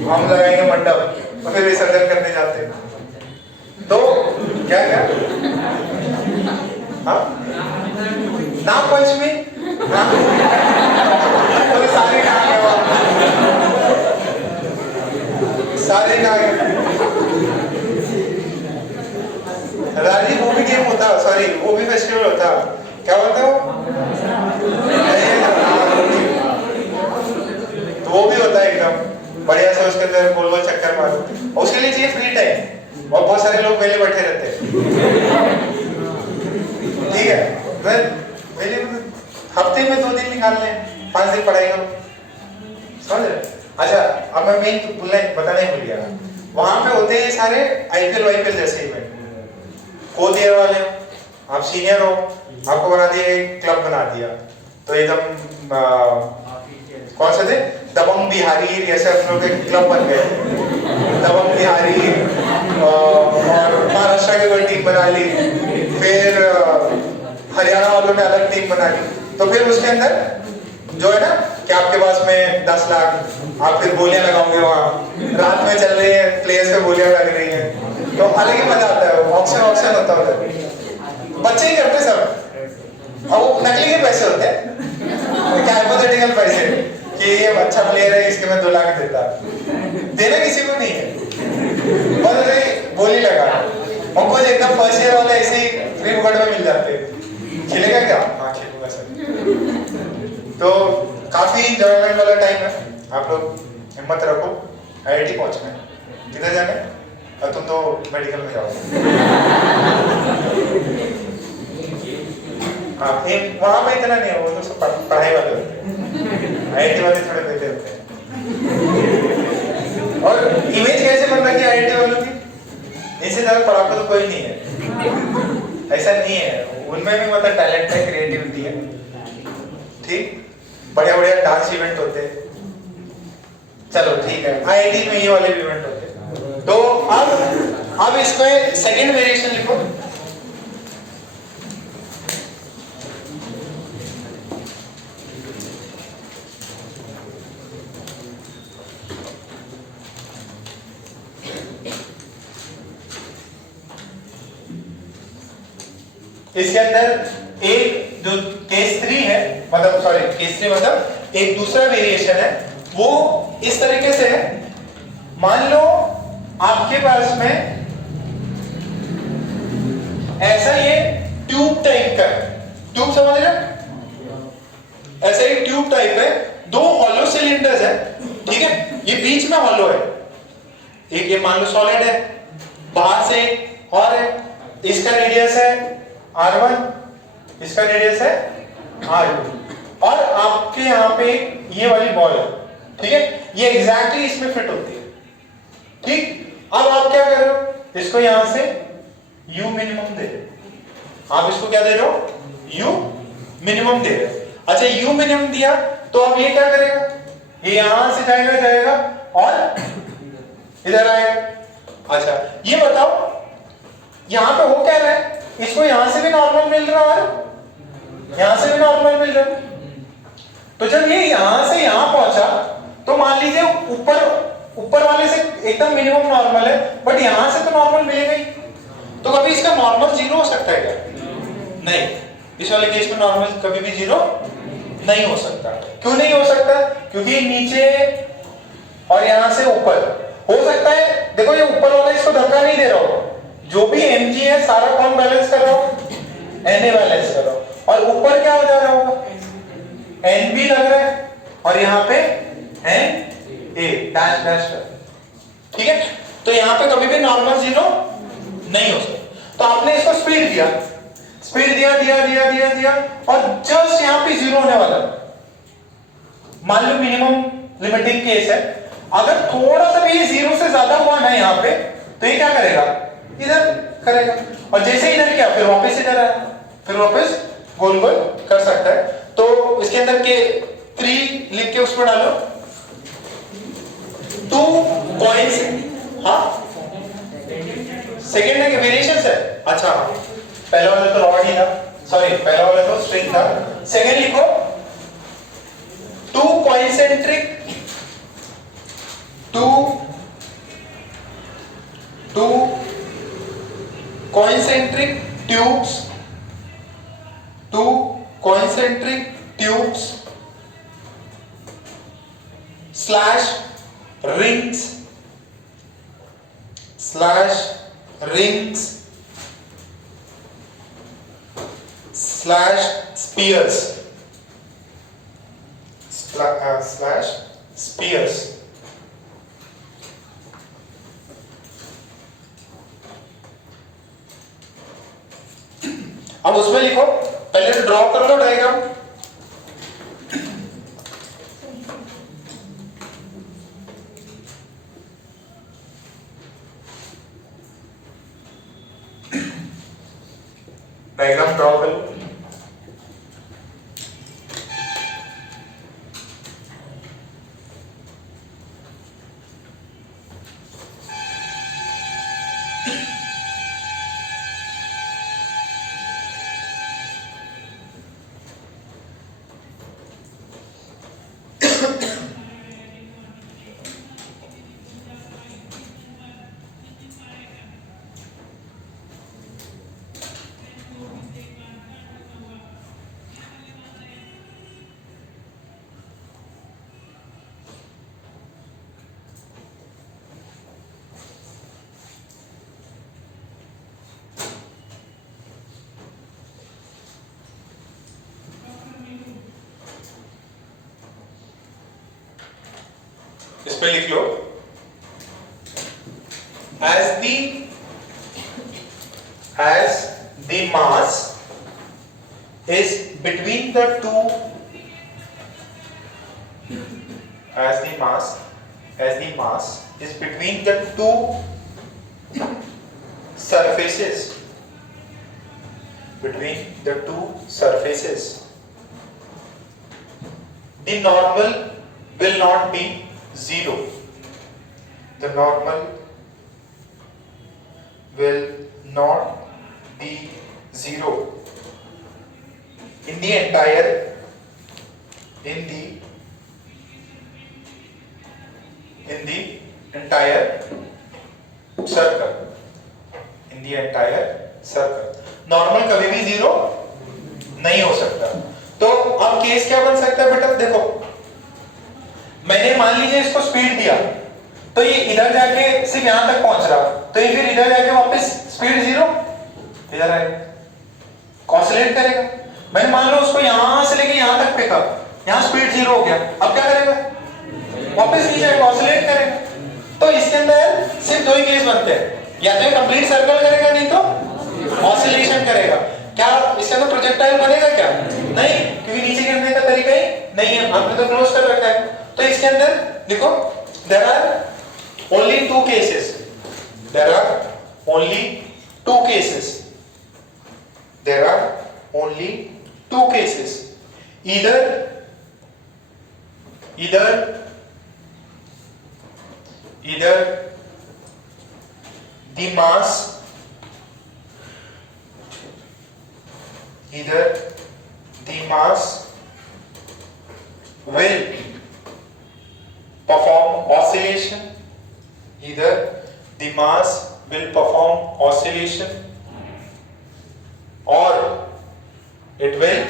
हम लगाएंगे मंडप, और फिर विसर्जन करने जाते हैं। तो क्या क्या हाँ नाग पंचमी तो सारे कहाँ गए वहाँ? सारे कहाँ गए? राजी वो भी गेम होता, सॉरी वो भी फेस्टिवल होता, क्या होता है वो? तो वो भी होता है एकदम बढ़िया से, उसके अंदर गोल गोल चक्कर मारो, उसके लिए चाहिए फ्री टाइम और बहुत सारे लोग वेले बैठे रहते हैं। ठीक है, वेले हफ्ते में 2 दिन निकाल लें, 5 दिन पढ़ाई करो, समझ रहे? अच्छा अब मैं मेन बताना ही भूल गया, वहां पे होते हैं सारे IPL जैसे इवेंट, कोच ईयर वाले हो, आप सीनियर हो, आपको बना दिया एक क्लब बना दिया, तो एकदम कौन से थे दबंग बिहारी ऐसे हम लोग एक क्लब बन गए, दबंग बिहारी और महाराष्ट्र की कोई टीम बना ली, फिर हरियाणा वालों ने अलग टीम बना ली, तो फिर उसके अंदर जो है ना कि आपके पास में 10 लाख, आप फिर गोलियां लगाओगे, वहां रात में चल रही है, प्लेयर्स पे गोलियां लग रही हैं, तो अलग ही मजा आता है, ऑक्शन होता है, बच्चे ही करते सब, और वो नकली के पैसे होते हैं, हाइपोथेटिकल पैसे कि ये अच्छा प्लेयर है इसके मैं 2 लाख देता, देना किसी को नहीं है, बस गोली लगा, और कुछ एकदम फर्स्ट ईयर वाले ऐसे ही फ्री फुकट में मिल जाते हैं, खेलेगा क्या? हाँ खेलूंगा सर। तो काफी इंजॉयमेंट वाला टाइम है, आप लोग हिम्मत रखो, IIT पहुंचना है, किधर जाना है? और तुम तो मेडिकल में जाओगे। हाँ वहां पे इतना नहीं है, वो तो सब पढ़ाई वाले होते हैं, IIT वाले थोड़े बेहतर होते हैं। और इमेज कैसे बन रही है IIT वालों की? इनसे ज्यादा पढ़ाकू तो कोई नहीं है, ऐसा नहीं है, उनमें भी मतलब टैलेंट है, क्रिएटिविटी है, ठीक, बढ़िया बढ़िया डांस इवेंट होते हैं, चलो ठीक है, IIT में ये वाले भी इवेंट होते हैं। तो अब इसमें सेकंड वेरिएशन लिखो, इसके अंदर एक जो केस 3 है, मतलब सॉरी केस 3 मतलब एक दूसरा वेरिएशन है, वो इस तरीके से है, मान लो आपके पास में ऐसा ये ट्यूब टाइप का, ट्यूब समझ रहे, ऐसा एक ट्यूब टाइप है, 2 हॉलो सिलेंडर्स है, ठीक है, ये बीच में हॉलो है, एक ये मान लो सॉलिड है, बाहर से और है, इसका रेडियस है R1, इसका रेडियस है R2, और आपके यहाँ पे ये वाली बॉल है, ठीक है, ये एग्जैक्टली इसमें फिट होती है, ठीक। अब आप क्या कर रहे हो, इसको यहां से U मिनिमम दे रहे हो, आप इसको क्या दे रहे हो, U मिनिमम दे रहे हो। अच्छा U मिनिमम दिया तो अब ये क्या करेगा, ये यहां से जाएगा और इधर आएगा। अच्छा ये बताओ यहां पे हो क्या रहा है, इसको यहां से भी नॉर्मल मिल रहा है, यहां से भी नॉर्मल मिल रहा है, तो जब ये यहां से यहां पहुंचा तो मान लीजिए ऊपर वाले से एकदम मिनिमम नॉर्मल है, बट यहां से तो नॉर्मल मिलेगा ही, तो कभी इसका नॉर्मल 0 हो सकता है क्या? नहीं, इस वाले केस में नॉर्मल कभी भी 0 नहीं हो सकता। क्यों नहीं हो सकता? क्योंकि नीचे और यहां से ऊपर हो सकता है, देखो ये ऊपर वाला इसको धक्का नहीं दे रहा हो, जो भी mg है सारा कौन बैलेंस कर रहा हो, Na बैलेंस कर रहा हो, और ऊपर क्या हो जा रहा होगा, Nb लग रहा है, और यहाँ पे Na डैश डैश, ठीक है, तो यहाँ पे कभी भी नॉर्मल 0 नहीं हो सकता। तो आपने इसको स्पीड दिया और जस्ट यहाँ पे 0 होने वाला, मान लो मिनिमम लिमिटिंग केस है, अगर थोड़ा सा भी ये 0 से ज्यादा हुआ ना यहाँ पे, तो ये क्या करेगा, इधर करेगा, और जैसे इधर किया फिर वापस इधर आया, फिर वापस गोल गोल कर सकता है। तो इसके अंदर के 3 लिख के उसमें डालो, 2 कॉइन्स, हाँ सेकेंड है कि वेरिएशंस है, अच्छा पहला वाला तो रॉड ही था, सॉरी पहला वाला तो स्ट्रिंग था, सेकेंड लिखो 2 कॉइंसेंट्रिक 2 two concentric tubes slash rings slash spears slash spears. अब उसमें लिखो, पहले तो ड्रॉ कर लो डायग्राम। डायग्राम ड्रॉ कर लो। इस पे लिख लो, as the mass is between the two, as the mass is between the two surfaces, the normal will not be zero. The normal will not be zero in the entire circle. Normal कभी भी zero नहीं हो सकता। तो अब case क्या बन सकता है बेटा, देखो मैंने मान लीजिए इसको स्पीड दिया, तो ये इधर जाके सिर्फ यहां तक पहुंच रहा, तो ये फिर इधर जाके वापस स्पीड जीरो इधर आएगा, ऑसिलेट करेगा। मैंने मान लो उसको यहां से लेके यहां तक फेंका, यहां स्पीड जीरो हो गया, अब क्या करेगा, वापस नीचे आएगा, ऑसिलेट करेगा। तो इसके अंदर सिर्फ दो ही केस बनते हैं, या तो कंप्लीट सर्कल करेगा, नहीं तो ऑसिलेशन करेगा। क्या इसके अंदर प्रोजेक्टाइल बनेगा क्या? नहीं, क्योंकि नीचे गिरने का तरीका ही नहीं है, आपने तो क्लोज कर रखा है। तो इसके अंदर देखो, there are only two cases. There are only two cases. There are only two cases. Either the mass will perform oscillation, either the mass will perform oscillation or it will,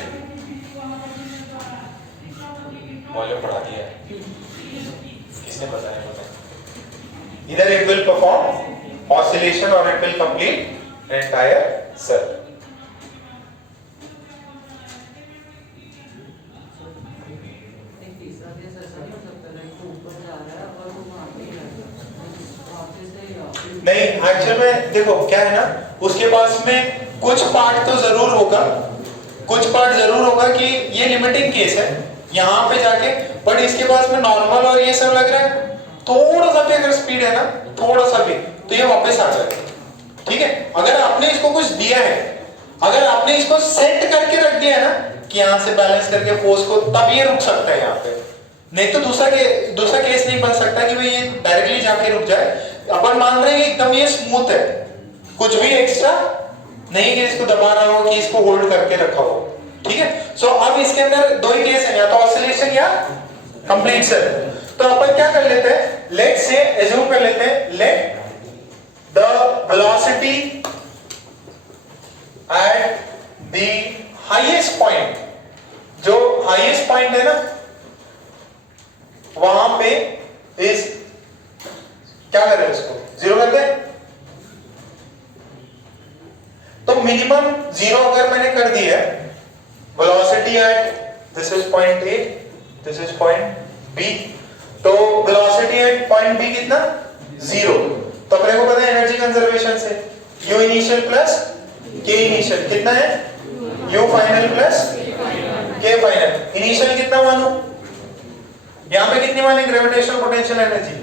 volume बढ़ा दिया है, किसने बताया? Either it will perform oscillation or it will complete an entire circle. नहीं, actual में देखो क्या है ना, उसके पास में कुछ पार्ट तो जरूर होगा, कि ये लिमिटिंग केस है यहाँ पे जाके, बट इसके पास में नॉर्मल और ये सब लग रहा है, थोड़ा सा भी अगर स्पीड है ना, थोड़ा सा भी, तो ये वापस आ जाएगा। ठीक है, अगर आपने इसको कुछ दिया है, अगर आपने इसको सेट करके रख दिया है ना कि यहाँ से बैलेंस करके फोर्स को, तब ये रुक सकता है यहाँ पे, नहीं तो दूसरा केस नहीं बन सकता कि भाई ये डायरेक्टली जाके रुक जाए। अपन मान रहे हैं एकदम ये स्मूथ है, कुछ भी एक्स्ट्रा नहीं कि इसको दबा रहा हो, कि इसको होल्ड करके रखा हो। ठीक है, सो अब इसके अंदर दो ही केस है, या तो ऑसिलेशन या कंप्लीट सर्कल। तो अपन क्या कर लेते हैं, लेट से एज्यूम कर लेते हैं, लेट द क्या करें उसको, जीरो कर दें? तो मिनिमम जीरो अगर मैंने कर दिया है, velocity at this is point A, this is point B, तो वेलोसिटी एट पॉइंट बी कितना, जीरो। तो अपने को पता है एनर्जी कंजर्वेशन से u initial plus k initial कितना है, u final plus k final. Initial कितना मानो, यहाँ पे कितनी माने ग्रेविटेशनल पोटेंशियल एनर्जी,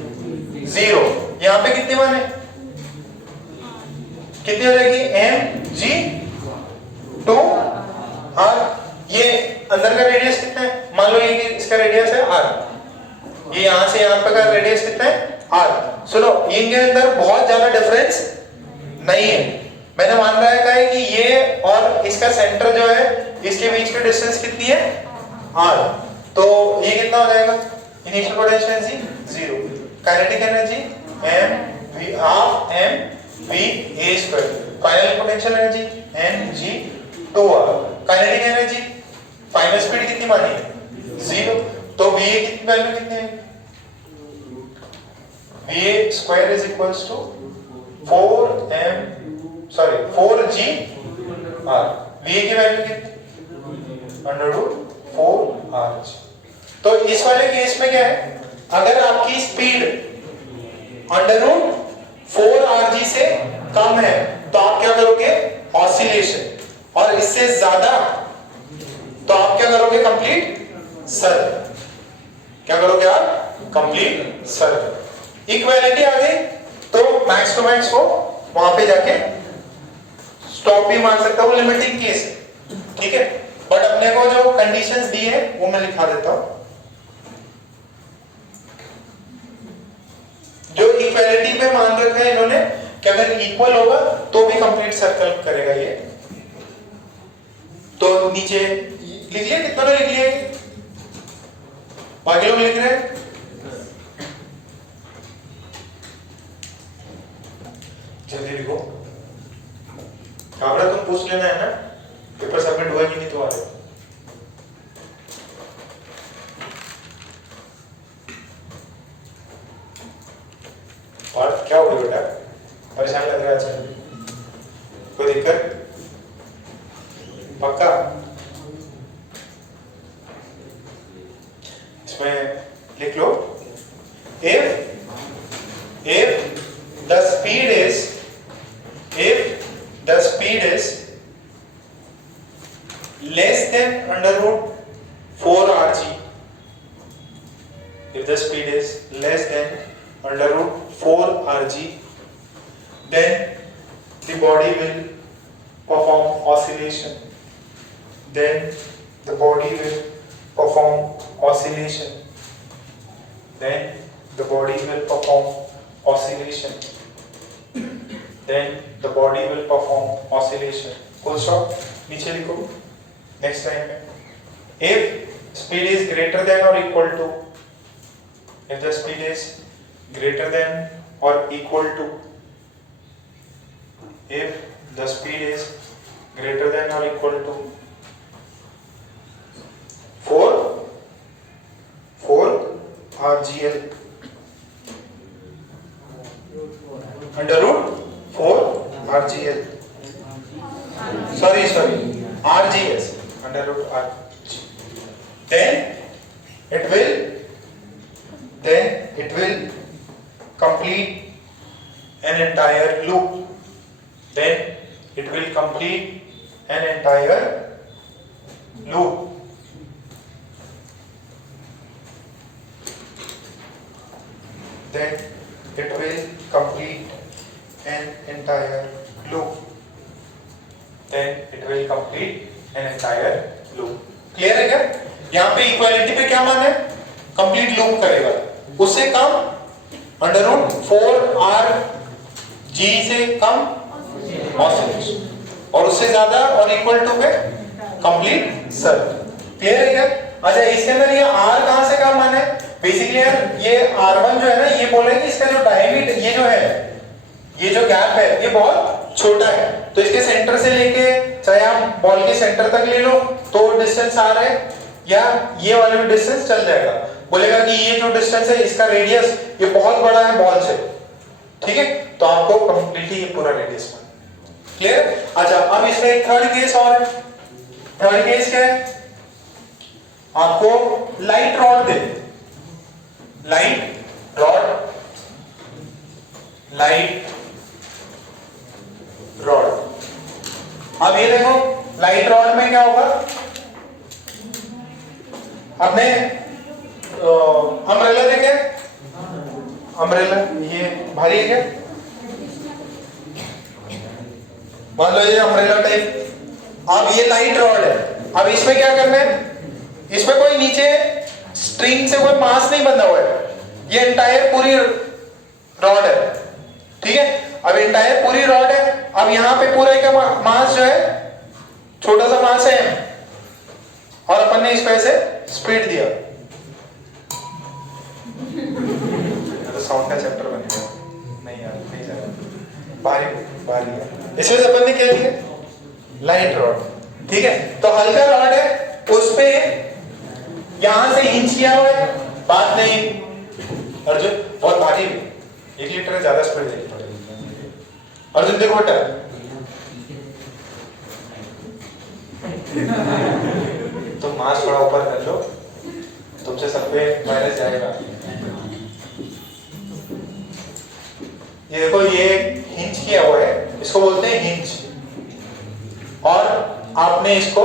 जीरो। यहाँ पे कितनी माने, कितनी हो जाएगी, mg/r। ये अंदर का रेडियस कितना है, मान लो ये इसका रेडियस है r, ये यहां से यहां पे का रेडियस कितना है, r। सुनो, इनके अंदर बहुत ज्यादा डिफरेंस नहीं है। मैंने मान रखा है कि ये और इसका सेंटर जो है, इसके बीच की डिस्टेंस कितनी है, r। तो ये कितना हो जाएगा, initial potential energy zero, kinetic energy half mv/a², final potential energy mg/2r। Kinetic energy final speed कितनी मानी है, जीरो। तो va कितनी वैल्यू कितनी है, va² is equals to 4g/r। va की वैल्यू कितनी, √4rg। तो इस वाले केस में क्या है, अगर आपकी स्पीड √4rg से कम है तो आप क्या करोगे, ऑसिलेशन, और इससे ज्यादा तो आप क्या करोगे, कंप्लीट सर्कल। क्या करोगे आप, कंप्लीट सर्कल। इक्वालिटी आ गई तो मैक्स टू मैक्स को वहां पे जाके स्टॉप भी मार सकता है, वो लिमिटिंग केस है, ठीक है। बट अपने को जो कंडीशंस दी है वो मैं लिखा देता हूं। जो इक्वालिटी पे मान रखा है इन्होंने कि अगर इक्वल होगा तो भी कंप्लीट सर्कल करेगा ये। तो नीचे लिख लिया, कितना लिख लिया, बाकी लोग लिख रहे हैं, जल्दी लिखो। काबरा तुम पूछ लेना है ना, पेपर सबमिट हुआ कि नहीं तुम्हारे। और क्या हो गया बेटा, परेशान लग रहा है, अच्छा कोई दिक्कत, पक्का? इसमें लिख लो, if the speed is less than √4rg, if the speed is less than √4rg, then the body will perform oscillation. Then the body will perform oscillation. Then the body will perform oscillation. Then the body will perform oscillation. Full stop. नीचे लिखो next line में, if speed is greater than or equal to, if the speed is greater than or equal to, if the speed is greater than or equal to 4rgl √4rgl, sorry rgs √rg, then it will complete an entire loop. Then it will complete an entire loop. Then it will complete an entire loop. Then it will complete an entire loop. Clear है क्या? यहाँ पे equality पे क्या मान है, complete loop करेगा, उससे कम √4rg से कम ऑसिलेशन, और उससे ज्यादा और इक्वल टू पे कंप्लीट सर्कल। क्लियर है क्या? अच्छा, इसके अंदर ये r कहां से कम मान है, बेसिकली यार ये r1 जो है ना, ये बोल रहे हैं कि इसका जो डायमीटर, ये जो है, ये जो गैप है, ये बहुत छोटा है। तो इसके सेंटर से लेके चाहे आप बॉल के सेंटर तक ले लो तो डिस्टेंस आ रहा है, या ये वाला भी डिस्टेंस चल जाएगा। बोलेगा कि ये जो डिस्टेंस है, इसका रेडियस ये बहुत बड़ा है बॉल से, ठीक है, तो आपको कंप्लीटली ये पूरा रेडियस बन क्लियर। अच्छा अब इसमें एक थर्ड केस और है। थर्ड केस क्या है, आपको लाइट रॉड दे, लाइट रॉड अब ये देखो लाइट रॉड में क्या होगा, आपने अम्ब्रेला देखे, अम्ब्रेला ये भारी है क्या, मान लो ये अम्ब्रेला टाइप। अब ये लाइट रॉड है, अब इसमें क्या करना है, इसमें कोई नीचे स्ट्रिंग से कोई मास नहीं बंधा हुआ है, ये एंटायर पूरी रॉड है, ठीक है। अब एंटायर पूरी रॉड है, अब यहाँ पे पूरा का मास जो है छोटा सा मास है और अपन ने इसको ऐसे स्पीड दिया, तो साउंड का चैप्टर बन गया। नहीं यार नहीं जाएगा, भारी है। इसमें से अपन ने क्या किया, लाइट रॉड, ठीक है। तो हल्का रॉड है, उस पे यहां से हिंच किया हुआ है, बात नहीं। अर्जुन बहुत भारी है, 1 लीटर ज्यादा स्पीड देनी पड़ेगी। अर्जुन देखो बेटा, तो मास थोड़ा ऊपर कर लो, तुमसे सब पे वायरस जाएगा। ये देखो ये हिंच किया हुआ है, इसको बोलते हैं हिंच, और आपने इसको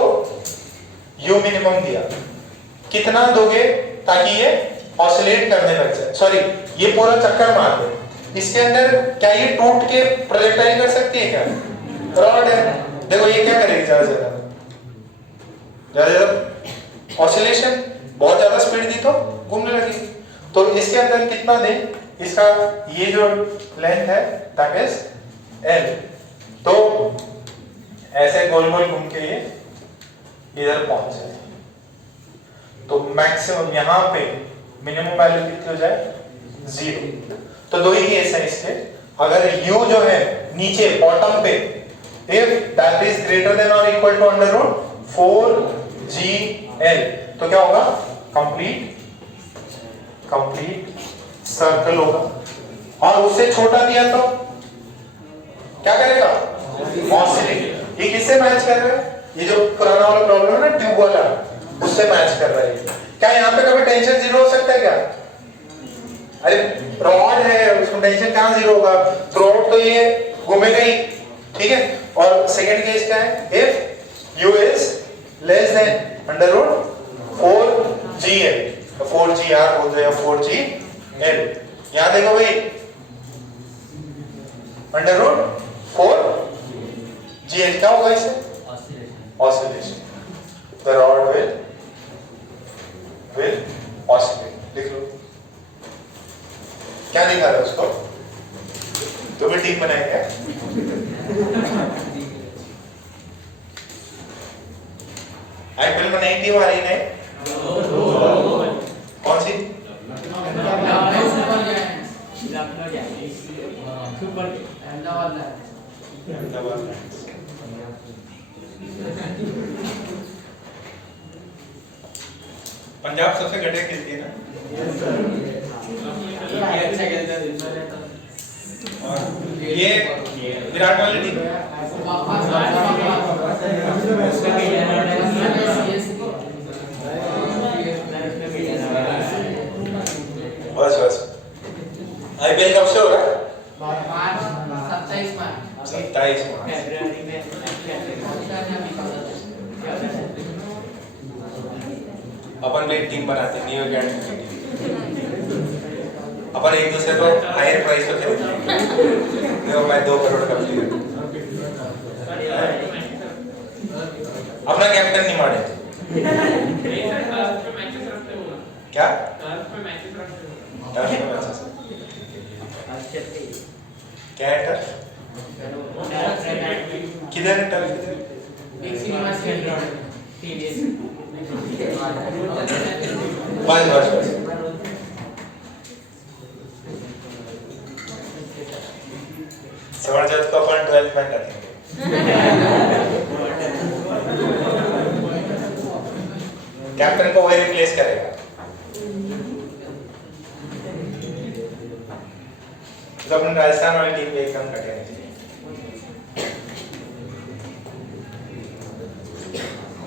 यू मिनिमम दिया, कितना दोगे ताकि ये ऑसिलेट करने लग जाए, सॉरी ये पूरा चक्कर मार दे। इसके अंदर क्या ये टूट के प्रोजेक्टाइल कर सकती है क्या, रॉड है, देखो ये क्या करेगी, ज्यादा ऑसिलेशन, बहुत ज्यादा स्पीड दी तो घूमने लगी। तो इसके अंदर कितना दें, इसका ये जो लेंथ है दैट इज एल, तो ऐसे गोल गोल घूम के ये इधर पहुंच जाए, तो मैक्सिमम यहाँ पे मिनिमम वैल्यू कितनी हो जाए, 0। तो दो ही केस है इसके, अगर u जो है नीचे बॉटम पे, if that is greater than or equal to under root 4gl, तो क्या होगा, कंप्लीट सर्कल होगा। और उससे छोटा दिया तो क्या करेगा, ऑसिलेट। ये किससे मैच कर रहा है, ये जो पुराना वाला प्रॉब्लम है ना ट्यूब वाला, उससे मैच कर रहा है। क्या यहाँ पे कभी टेंशन 0 हो सकता है क्या, अरे रॉड है उसमें टेंशन कहां 0 होगा, थ्रूआउट तो ये घूमेगा ही, ठीक है। और सेकंड केस क्या है, if u is less than under root 4gl, 4gr बोल दो या 4gl, यहां देखो भाई अंडर रूट 4gl क्या होगा, इसे oscillation, the rod will oscillate. लिख लो क्या लिखा है उसको, तो भी टीम बनाएंगे। आई फिल्म नई टीम आ रही है, कौन सी, पंजाब सबसे घटिया खेलती है ना, ये विराट वाली टीम, बस आईपीएल कब से हो रहा है, 27 अपन भी टीम बनाते, न्यू अकेडमी की टीम, अपन एक दूसरे को हायर प्राइस पे खेलेंगे। देखो मैं 2 करोड़ का प्लेयर, अपना कैप्टन नहीं मारे क्या, टर्फ में मैचेस क्या है, टर्फ किधर है, टर्फ बस जबरदस्त को अपन 12th में रखेंगे। कैप्टन को वही रिप्लेस करेगा, तो अपनी राजस्थान वाली टीम भी एकदम घटिया नहीं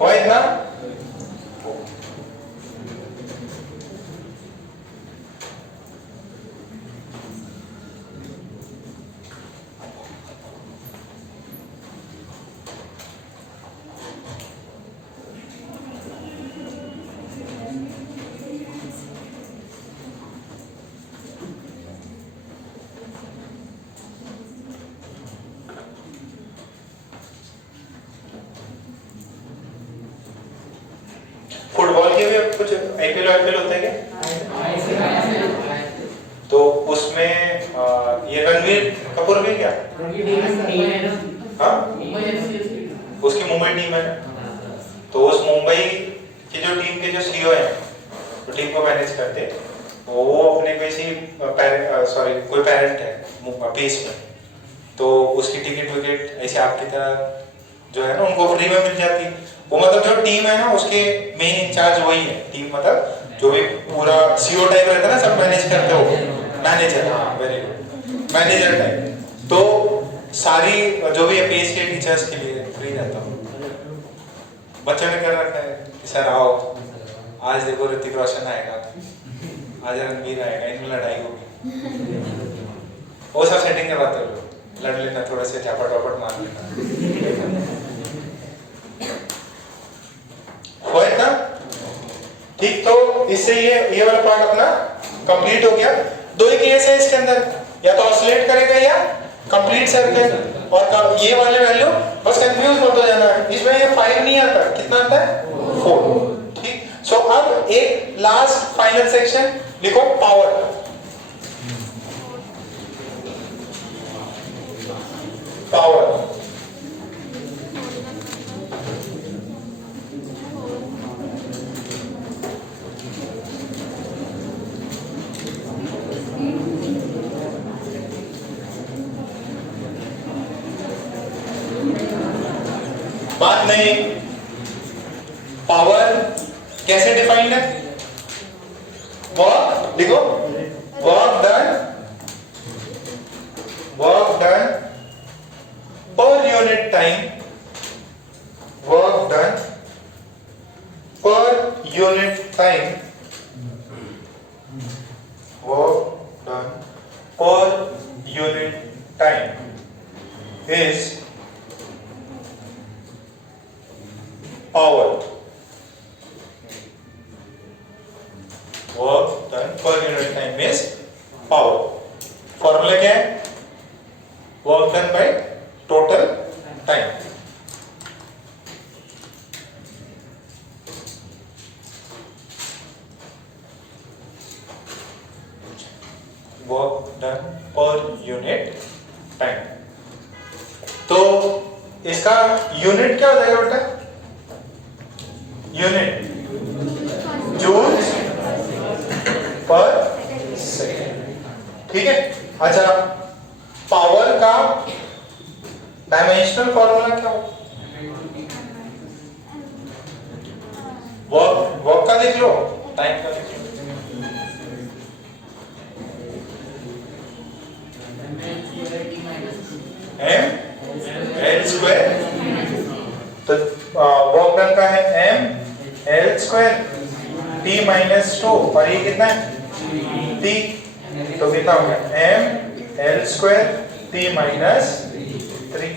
हो इतना फुटबॉल के भी कुछ आईपीएल होते हैं क्या? तो उसमें ये रणवीर कपूर भी क्या? हाँ? उसकी मुंबई टीम है। तो उस मुंबई की जो टीम के जो सीईओ हैं, तो टीम को मैनेज करते हैं, वो अपने कोई पेरेंट है बेस में, तो उसकी टिकट विकेट ऐसे आपकी तरह जो है ना उनको फ्री में मिल जाती है। वो मतलब जो टीम है ना उसके मेन इंचार्ज वही है। टीम मतलब जो भी पूरा सीईओ टाइप रहता है ना, सब मैनेज करते हो, मैनेजर। हाँ, वेरी गुड, मैनेजर टाइप। तो सारी जो भी पेस के टीचर्स के लिए फ्री रहता हूँ। बच्चों ने कर रखा है कि सर आओ, आज देखो ऋतिक रोशन आएगा, आज रणवीर आएगा, इनमें लड़ाई होगी। वो सब सेटिंग करवाते हो, लड़ लेना, थोड़े से झापट वापट मार लेना। होएगा ठीक। तो इससे ये वाला पार्ट अपना कंप्लीट हो गया। दो ही केस है इसके अंदर, या तो ऑसिलेट करेगा या कंप्लीट सर्कल। और ये वाले वैल्यू बस कंफ्यूज मत हो जाना, इसमें ये 5 नहीं आता, कितना आता है? 4। ठीक। सो अब एक लास्ट फाइनल सेक्शन लिखो, पावर। पावर बात नहीं। पावर कैसे डिफाइंड है? वर्क लिखो, work done per unit time, work done per unit time, work done per unit time is power. Work done per unit time is power. Formula क्या है? Work done by total time. Work done per unit time. तो इसका unit क्या हो जाएगा बेटा? Unit joule पर second. ठीक है। अच्छा, पावर का डायमेंशनल फॉर्मूला क्या हो? वर्क का लिख लो, टाइम का लिख लो। m l square. तो वर्क डन का है m l square t minus 2, और ये कितना है? t। तो कितना हो गया? m l square t minus 3।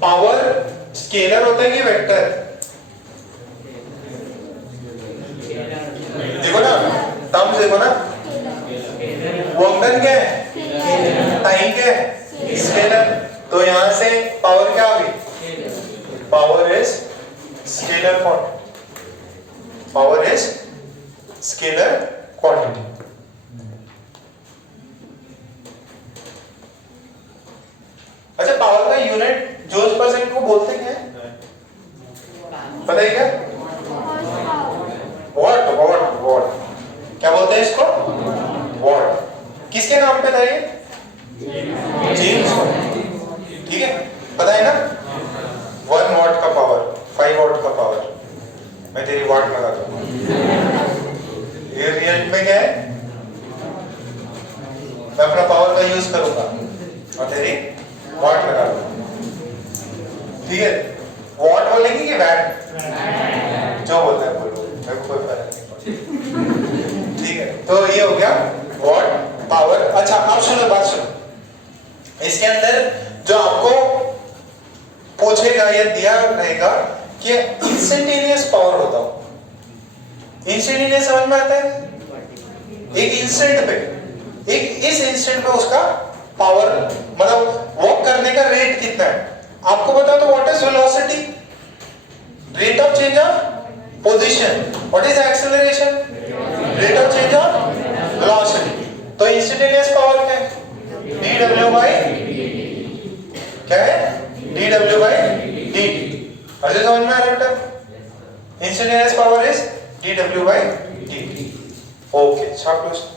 Power scalar होता है कि वेक्टर? देखो ना, टर्म्स देखो ना। वर्क डन क्या है? टाइम क्या है? स्केलर। तो यहां से पावर क्या आ गई? Power is scalar quantity. Power is scalar quantity. अच्छा, पावर का यूनिट जूल्स परसेंट को बोलते क्या है? पता है क्या? वॉट। वॉट वॉट क्या बोलते हैं इसको? वॉट। किसके नाम पे था ये? जेम्स को। ठीक है, पता है ना? 1 वॉट का पावर, 5 वॉट का पावर। मैं तेरी वॉट लगा दूंगा। ये रियल में क्या है? मैं अपना पावर का यूज करूंगा और तेरी वॉट लगा दूंगा। ठीक है, वॉट बोलेंगे कि वैट? जो बोलता है बोलो, मेरे को कोई फर्क नहीं पड़ता। ठीक है, तो ये हो गया वॉट पावर। अच्छा अब सुनो, बात सुनो, इसके अंदर जो आपको पूछेगा या दिया रहेगा कि इंस्टेंटेनियस पावर होता हो। इंस्टेंटेनियस समझ में आता है? एक इंस्टेंट पे, एक इस इंस्टेंट पे उसका पावर मतलब वॉक करने का रेट कितना है आपको बता दो। What is velocity? Rate of change of position. What is acceleration? Rate of change of velocity. तो इंस्टेंटेनियस पावर क्या है? dw बाय क्या है? dw by dt। अच्छा समझ में आ रहा है बेटा? Instantaneous power is dw by dt। Okay, शाबाश।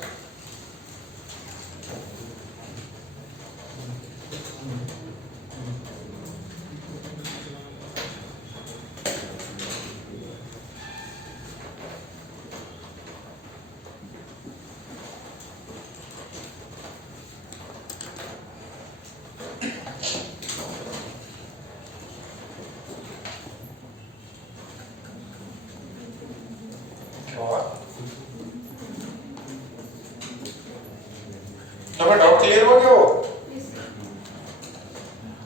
तुम्हें डाउट क्लियर हो गया? वो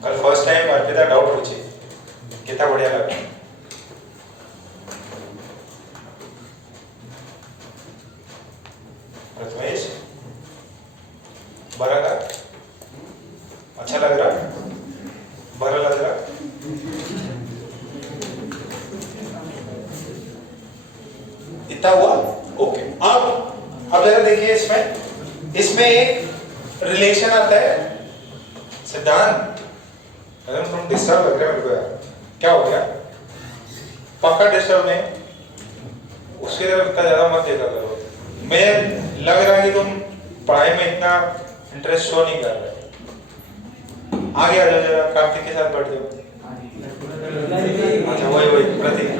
कल फर्स्ट टाइम अर्पिता डाउट पूछी, कितना बढ़िया लगा। प्रथमेश बड़ा लगा? अच्छा लग रहा? बड़ा लग रहा? इतना हुआ? ओके। अब जरा देखिए, इसमें एक रिलेशन आता है। सिद्धांत, अरे तुम डिस्टर्ब लग रहे हो मेरे को यार, क्या हो गया? पक्का डिस्टर्ब नहीं? उसकी तरफ इतना ज्यादा मत देखा करो। मैं लग रहा है कि तुम पढ़ाई में इतना इंटरेस्ट शो नहीं कर रहे। आगे आ जाओ जरा, कार्तिक के साथ बैठ जाओ। अच्छा वही प्रतीक।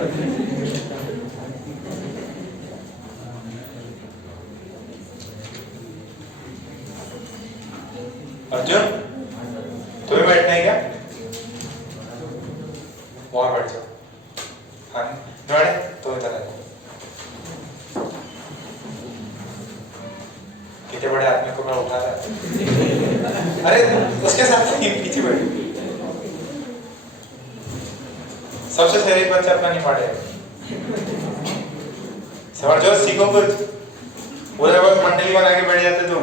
अर्जुन, तुम्हें बैठना है क्या? वहां बैठ जाओ। हाँ नोड़े, तुम इधर आ जाओ। कितने बड़े आदमी को मैं उठा रहा है। अरे उसके साथ नहीं, पीछे बैठ। सबसे शरीफ बच्चा अपना नहीं पढ़े। समझो, सीखो कुछ। पूरे वक्त मंडली बना के बैठ जाते तुम।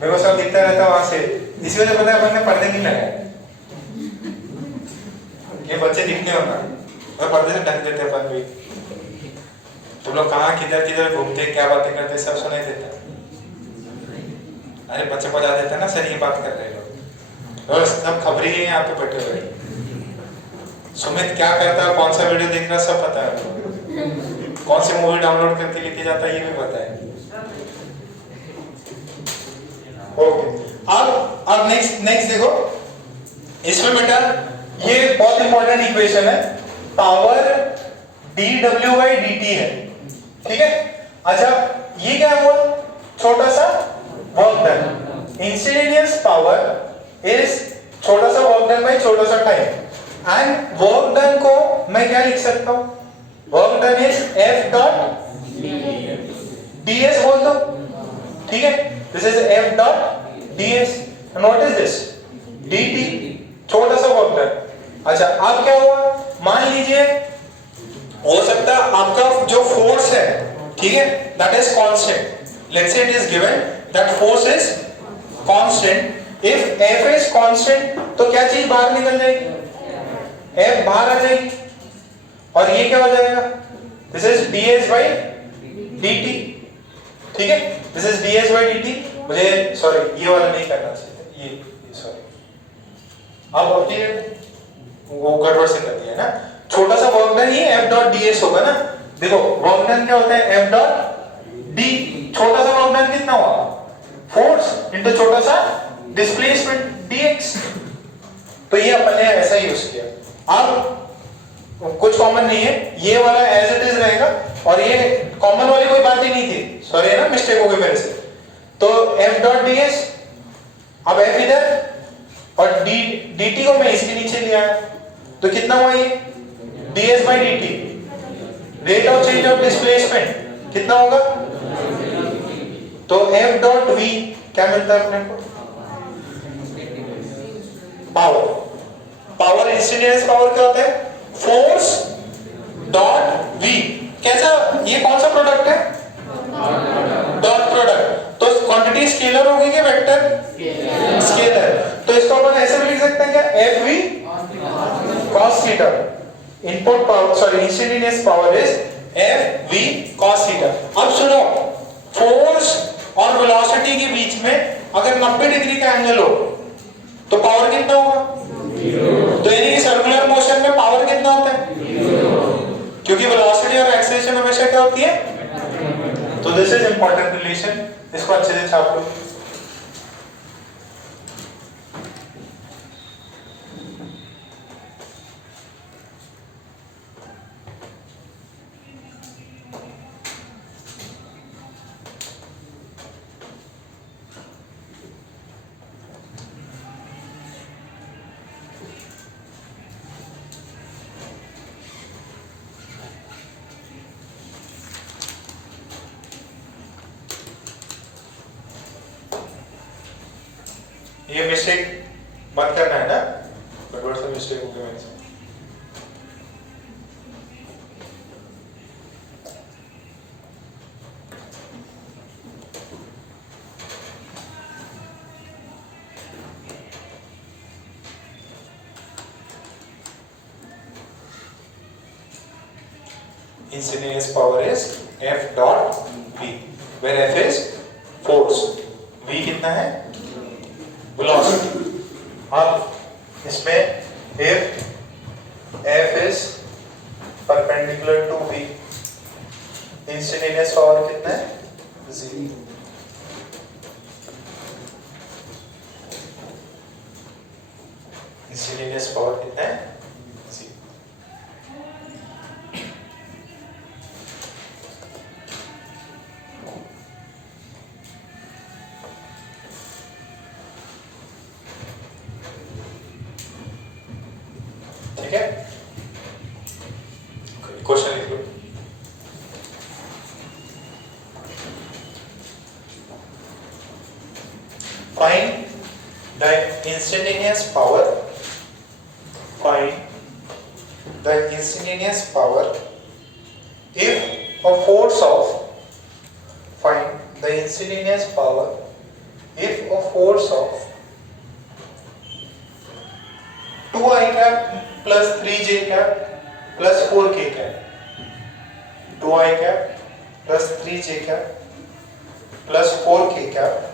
मेरे को सब दिखता रहता वहां से, इसी वजह पता है अपने पर्दे नहीं लगाए। ये बच्चे दिखते हो ना, और पर्दे से ढक देते अपन भी। तुम लोग कहाँ किधर घूमते, क्या बातें करते, सब सुनाई देता। अरे बच्चे बजा देते ना, सर ये बात कर रहे लोग, और सब खबरी है यहाँ पे बैठे हुए। सुमित क्या करता है, कौन सा वीडियो देख रहा है, सब पता है। कौन सी मूवी डाउनलोड करके लेके जाता है, ये भी पता है। ओके, अब नेक्स्ट देखो, इसमें बेटा ये बहुत इंपॉर्टेंट इक्वेशन है, पावर dw by dt है। ठीक है, अच्छा ये क्या हुआ? छोटा सा work done. Instantaneous power is छोटा सा वर्क डन बाय छोटा सा टाइम। एंड वर्क डन को मैं क्या लिख सकता हूं? Work done is f dot ds बोल दो। ठीक है, this is f dot ds and what is this? dt, छोटा सा वर्क डन। अच्छा अब क्या हुआ? मान लीजिए हो सकता है आपका जो फोर्स है, ठीक है, that is constant. Let's say it is given that force is constant. If f is constant, तो क्या चीज बाहर निकल जाएगी? f बाहर आ जाएगी, और ये क्या हो जाएगा? This is ds by dt। ठीक है, this is ds by dt। मुझे सॉरी ये वाला नहीं करना चाहिए, ये सॉरी। अब अपने वो गड़बड़ से कर दिया ना। छोटा सा वर्क डन ही f डॉट ds होगा ना। देखो वर्क डन क्या होता है? f dot d। छोटा सा वर्क डन कितना हुआ? फोर्स इनटू छोटा सा डिस्प्लेसमेंट dx। तो ये अपन ने ऐसा यूज किया। अब कुछ कॉमन नहीं है, ये वाला एज इट इज रहेगा और ये कॉमन वाली कोई बात ही नहीं थी, सॉरी है ना, मिस्टेक हो गई मेरे से। तो f डॉट ds, अब f इधर और dt को मैं इसके नीचे ले आया, तो कितना हुआ ये ds by dt, rate of change of displacement कितना होगा, तो f डॉट v क्या मिलता है अपने को, पावर। पावर इंस्टेंटेनियस पावर क्या होता है, फोर्स डॉट v। कैसा, ये कौन सा प्रोडक्ट है, डॉट प्रोडक्ट। तो क्वांटिटी स्केलर होगी कि वेक्टर, स्केलर। तो इसको अपन ऐसे भी लिख सकते हैं क्या, F V cos theta. Input power, sorry instantaneous power is F V cos theta. अब सुनो, फोर्स और वेलोसिटी के बीच में अगर 90 डिग्री का एंगल हो तो पावर कितना होगा, तो यानी कि सर्कुलर मोशन में पावर कितना होता है, क्योंकि वेलोसिटी और एक्सेलरेशन हमेशा क्या होती है। तो दिस इज इंपॉर्टेंट रिलेशन, इसको अच्छे से छाप लो। ये मिस्टेक मत करना है ना, बट सा मिस्टेक हो गया मेरे से। Instantaneous power is F dot V, where F is force, V कितना है, velocity। अब इसमें if F is perpendicular to V, instantaneous power कितना है, 0। instantaneous power कितना है, 0। ठीक है, क्वेश्चन लिख लो। Find the instantaneous power. Find the instantaneous power if a force of. Find the instantaneous power if a force of 2i cap plus 3j cap plus 4k cap, 2i cap plus 3j cap plus 4k cap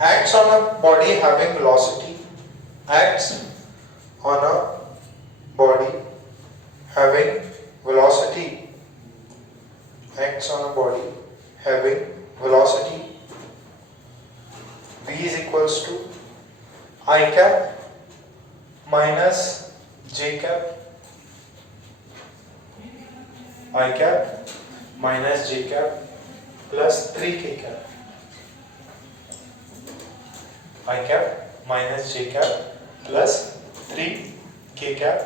acts on a body having velocity, acts on a body having velocity, acts on a body having velocity v is equals to I cap minus j cap, I cap minus j cap plus 3k cap, I cap minus j cap plus 3k cap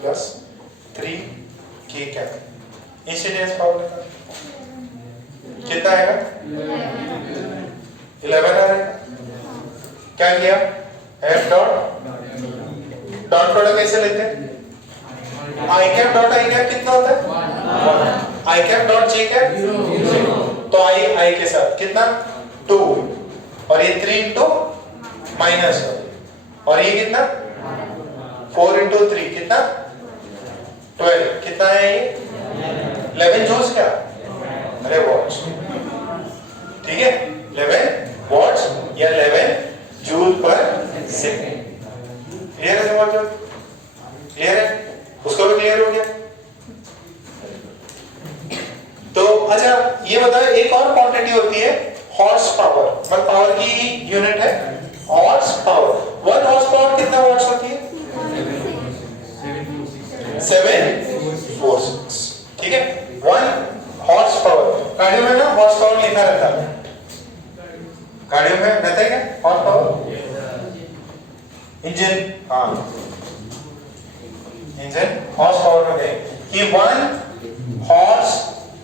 plus 3k cap। Incidence power कितना आएगा, 11 आ रहा है। क्या किया, F dot dot product कैसे लेते हैं, I cap dot I cap कितना होता है, I cap dot J cap 0। तो I के साथ कितना 2 और ये 3 इंटू माइनस, और ये कितना 4 इंटू 3 कितना 12, कितना है ये 11 जूल्स क्या, अरे वॉट्स, ठीक है 11 वॉट्स या 11 जूल पर सेकेंड। क्लियर है सवाल, जो क्लियर है उसका भी क्लियर हो गया। तो अच्छा ये बताओ, होती है हॉर्स पावर, मतलब पावर की यूनिट है हॉर्स पावर। 1 हॉर्स पावर कितना वॉट्स होती है? 746। ठीक है, 1 हॉर्स पावर। गाड़ियों में ना हॉर्स पावर लिखा रहता है, गाड़ियों में रहता है क्या हॉर्स पावर? इंजन, हाँ इंजन हॉर्स पावर में है कि 1 हॉर्स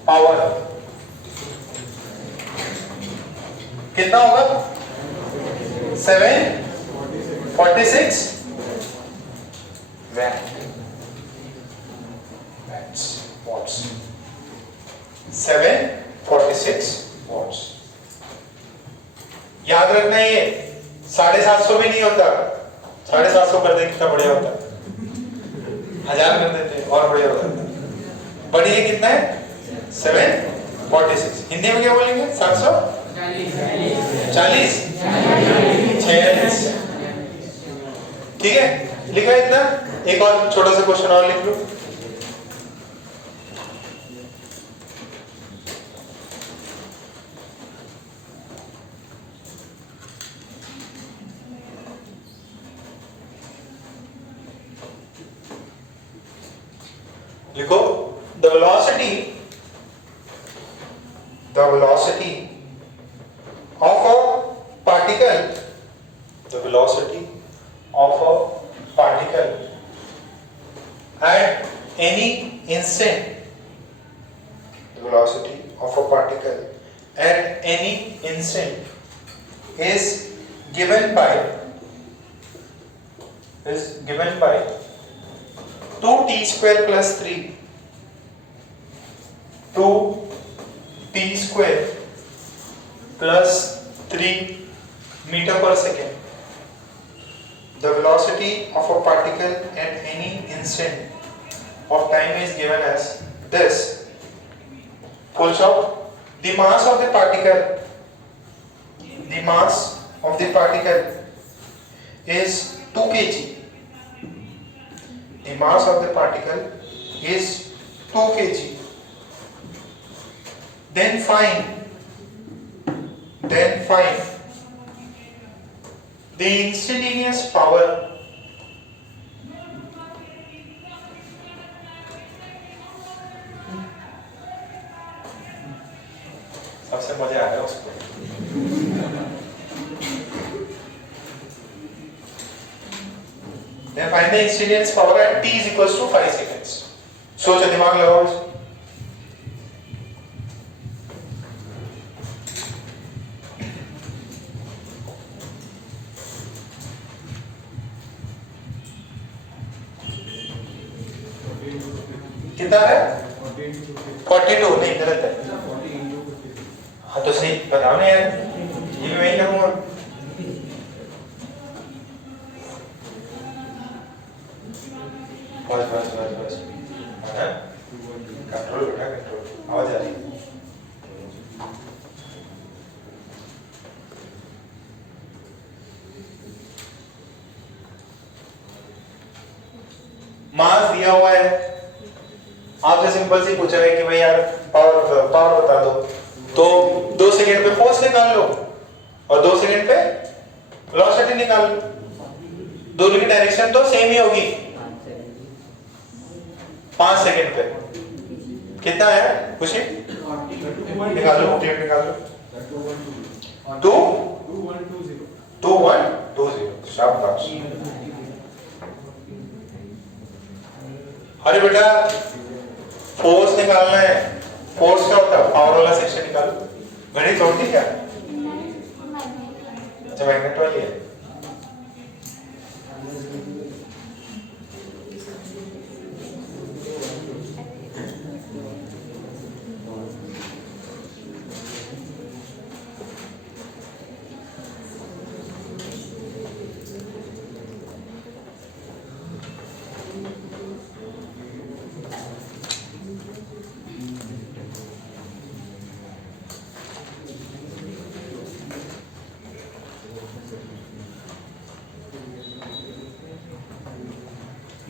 पावर कितना होगा? 746 वॉट्स। 746 वॉट्स। याद रखना, ये 750 में नहीं होता, 750 कर दे कितना बढ़िया होता, 1000 कर देते और बढ़िया होता। बट ये कितना है? 746। हिंदी में क्या बोलेंगे? 740 46। ठीक है, लिखा इतना। एक और छोटा सा क्वेश्चन और लिख लो। लिखो the velocity of a particle, the velocity of a particle at any instant, the velocity of a particle at any instant is given by 2t square plus 3, 2t square plus 3 meter per second. The velocity of a particle at any instant of time is given as this. Full stop. The mass of the particle is 2 kg. The mass of the particle is 2 kg. Then find the instantaneous power सबसे मजा आ रहा है उसको। Then find the instantaneous power at t is equals to 5 seconds. सोचो, दिमाग लगाओ। कितना है? 42 नहीं, गलत है। हाँ तो सही बताओ ना यार, ये भी मैं ही करूँगा। बस कंट्रोल बेटा, कंट्रोल। आवाज आ रही है? मास दिया हुआ है, आपसे सिंपल सी पूछा है कि भाई यार पावर बता दो, तो 2 सेकंड पे फोर्स निकाल लो और 2 सेकंड पे वेलोसिटी निकाल लो। दोनों की डायरेक्शन तो सेम ही होगी। 5 सेकंड पे कितना है खुशी? निकाल लो, निकाल लो। 2120। शाबाश। अरे बेटा फोर्स निकालना है, फोर्स क्या होता है? पावर वाला सेक्शन निकालो। गणित होती क्या? अच्छा मैग्नेट वाली है।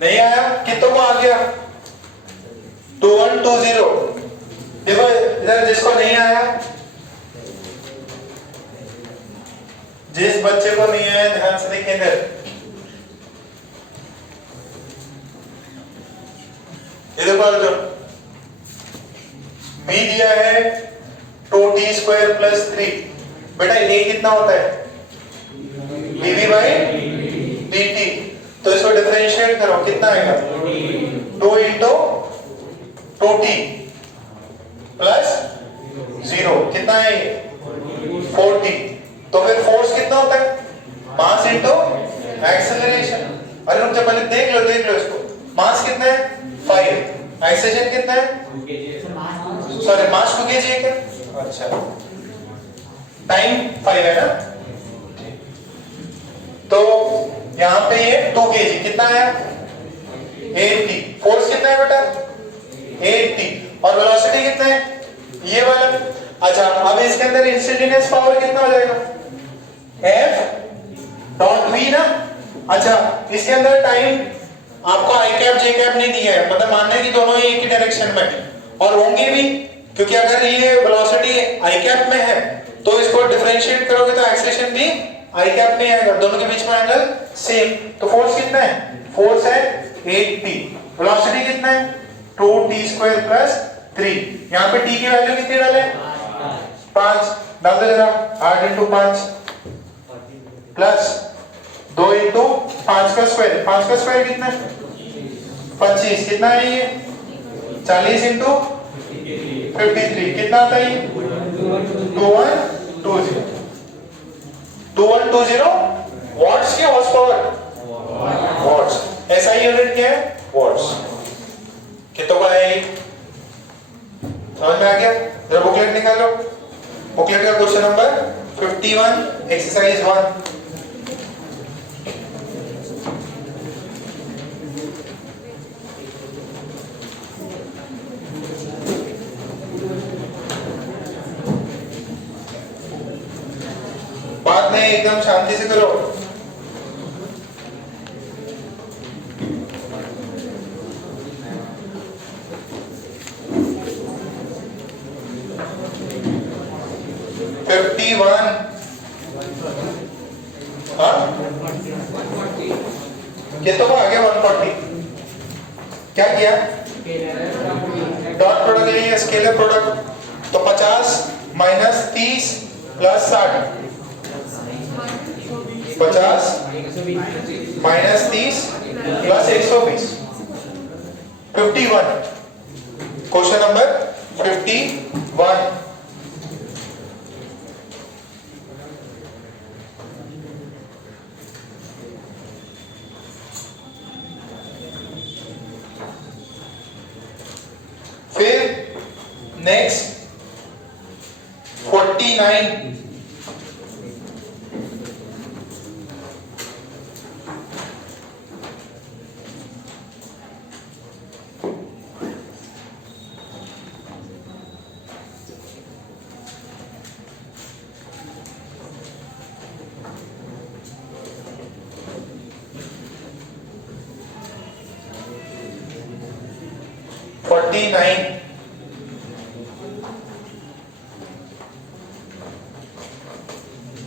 नहीं आया? कितनों को आ गया? 2120। देखो इधर जिसको नहीं आया जिस बच्चे को नहीं आया ध्यान से देखिए इधर, ये देखो अर्जुन, v दिया है 2t² + 3। बेटा a कितना होता है? dv/dt। तो इसको डिफरेंशिएट करो, कितना आएगा? 2 × 2t + 0, कितना है ये? 4t। तो फिर फोर्स कितना होता है? Mass into acceleration. अरे रुक जा, पहले देख लो इसको। मास कितना है? 5। एक्सेलरेशन कितना है? सॉरी, मास 2 kg है क्या? अच्छा, टाइम 5 है ना? तो यहां पे ये 2 kg कितना है? 8t। फोर्स कितना है बेटा? 8t। और वेलोसिटी कितना है? ये वाला। अच्छा, अब इसके अंदर इंस्टेंटेनियस पावर कितना हो जाएगा? F.v ना। अच्छा, इसके अंदर टाइम आपको i कैप j कैप नहीं दिया है, मतलब मानना है कि दोनों ही एक ही डायरेक्शन में है और होंगे भी, क्योंकि अगर ये वेलोसिटी i कैप में है तो इसको डिफरेंशिएट करोगे तो एक्सेलरेशन भी i कैप में आएगा, दोनों के बीच में एंगल सेम। तो फोर्स कितना है? फोर्स है 8t। वेलोसिटी कितना है? 2t² + 3। यहां पे t की वैल्यू कितनी डाले? 5 डाल दो जरा। 8 × 5 प्लस 2 × 5 का स्क्वायर। 5 का स्क्वायर कितना है? 25। कितना है ये? 40 × 53। कितना आता है ये? 2120। 2120 वॉट्स की हॉर्स पावर? वॉट्स। ऐसा ही यूनिट क्या है? वॉट्स। कितनों का है ये? समझ में आ गया? जरा बुकलेट निकालो। बुकलेट का क्वेश्चन नंबर 51 एक्सरसाइज 1। बात नहीं, एकदम शांति से करो। कितनों को आ गया? 140। क्या किया? डॉट प्रोडक्ट लिया, स्केलर प्रोडक्ट। तो 50 - 30 + 60। 50 - 30 + 120। 51। Question number 51। फिर नेक्स्ट 49।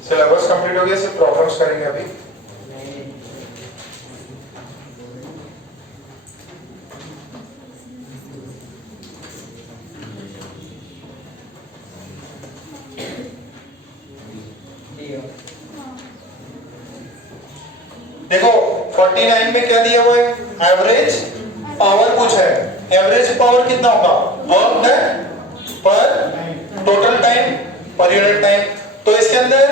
सिलेबस कंप्लीट हो गया, सिर्फ प्रॉब्लम्स करेंगे अभी। देखो 49 में क्या दिया हुआ है? एवरेज पावर पूछा है। एवरेज पावर कितना होगा? वर्क डन पर total time per unit time. तो इसके अंदर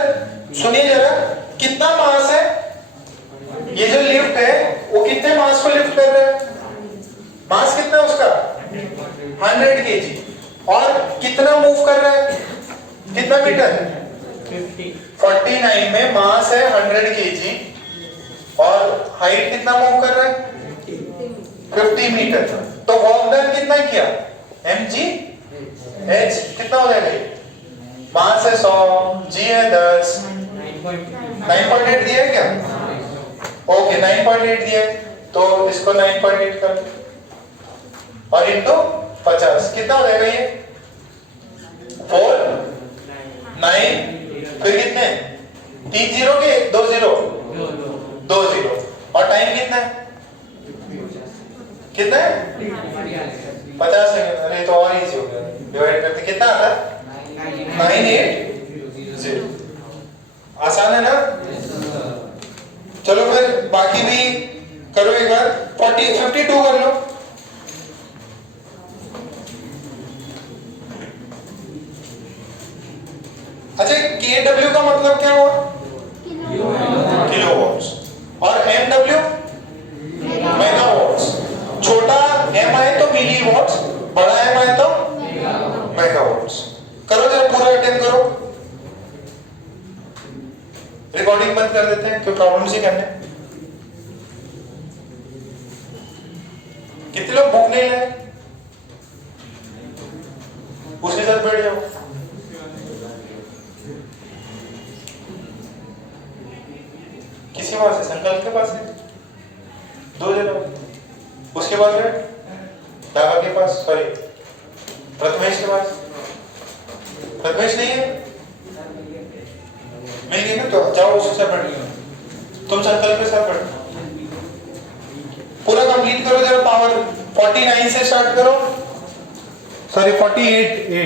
सुनिए जरा, कितना मास है? ये जो लिफ्ट है वो कितने मास को लिफ्ट कर रहा है? मास कितना है उसका? 100 kg। और कितना मूव कर रहा है? कितना मीटर? 49 में मास है 100 kg और हाइट कितना मूव कर रहा है? 50 मीटर। तो वर्क डन कितना किया? mg h कितना हो जाएगा? मास है 100, g है 10, 9.8 दिया है क्या? ओके 9.8 दिया है, तो इसको 9.8 कर और इनटू 50 कितना हो जाएगा ये? 4 9 फिर कितने 3 जीरो के 2 जीरो, दो दो 2 जीरो। और टाइम कितना है? कितना है? 50 सेकंड। अरे तो और इजी हो गया, डिवाइड करते कितना आता है? 980। आसान है ना? चलो फिर बाकी भी करो एक बार। 52 कर लो। अच्छा, KW का मतलब क्या हुआ? किलोवाट्स। और MW मेगावाट्स। छोटा m आए तो मिलीवाट्स, बड़ा m आए तो मेगावाट्स। करो जरा, पूरा अटेम्प्ट करो। रिकॉर्डिंग बंद कर देते हैं, क्यों प्रॉब्लम से करने। कितने लोग बुक नहीं लाए? उसके साथ बैठ जाओ। किसी पास है? संकल्प के पास है? 2 जगह। उसके बाद है दावा के पास, सॉरी प्रथमेश के पास। प्रथमेश नहीं है? मिल गई ना, तो जाओ उसके साथ बैठ। तुम संकल्प के साथ बैठो। पूरा कंप्लीट करो जरा। पावर 49 से स्टार्ट करो, सॉरी 48।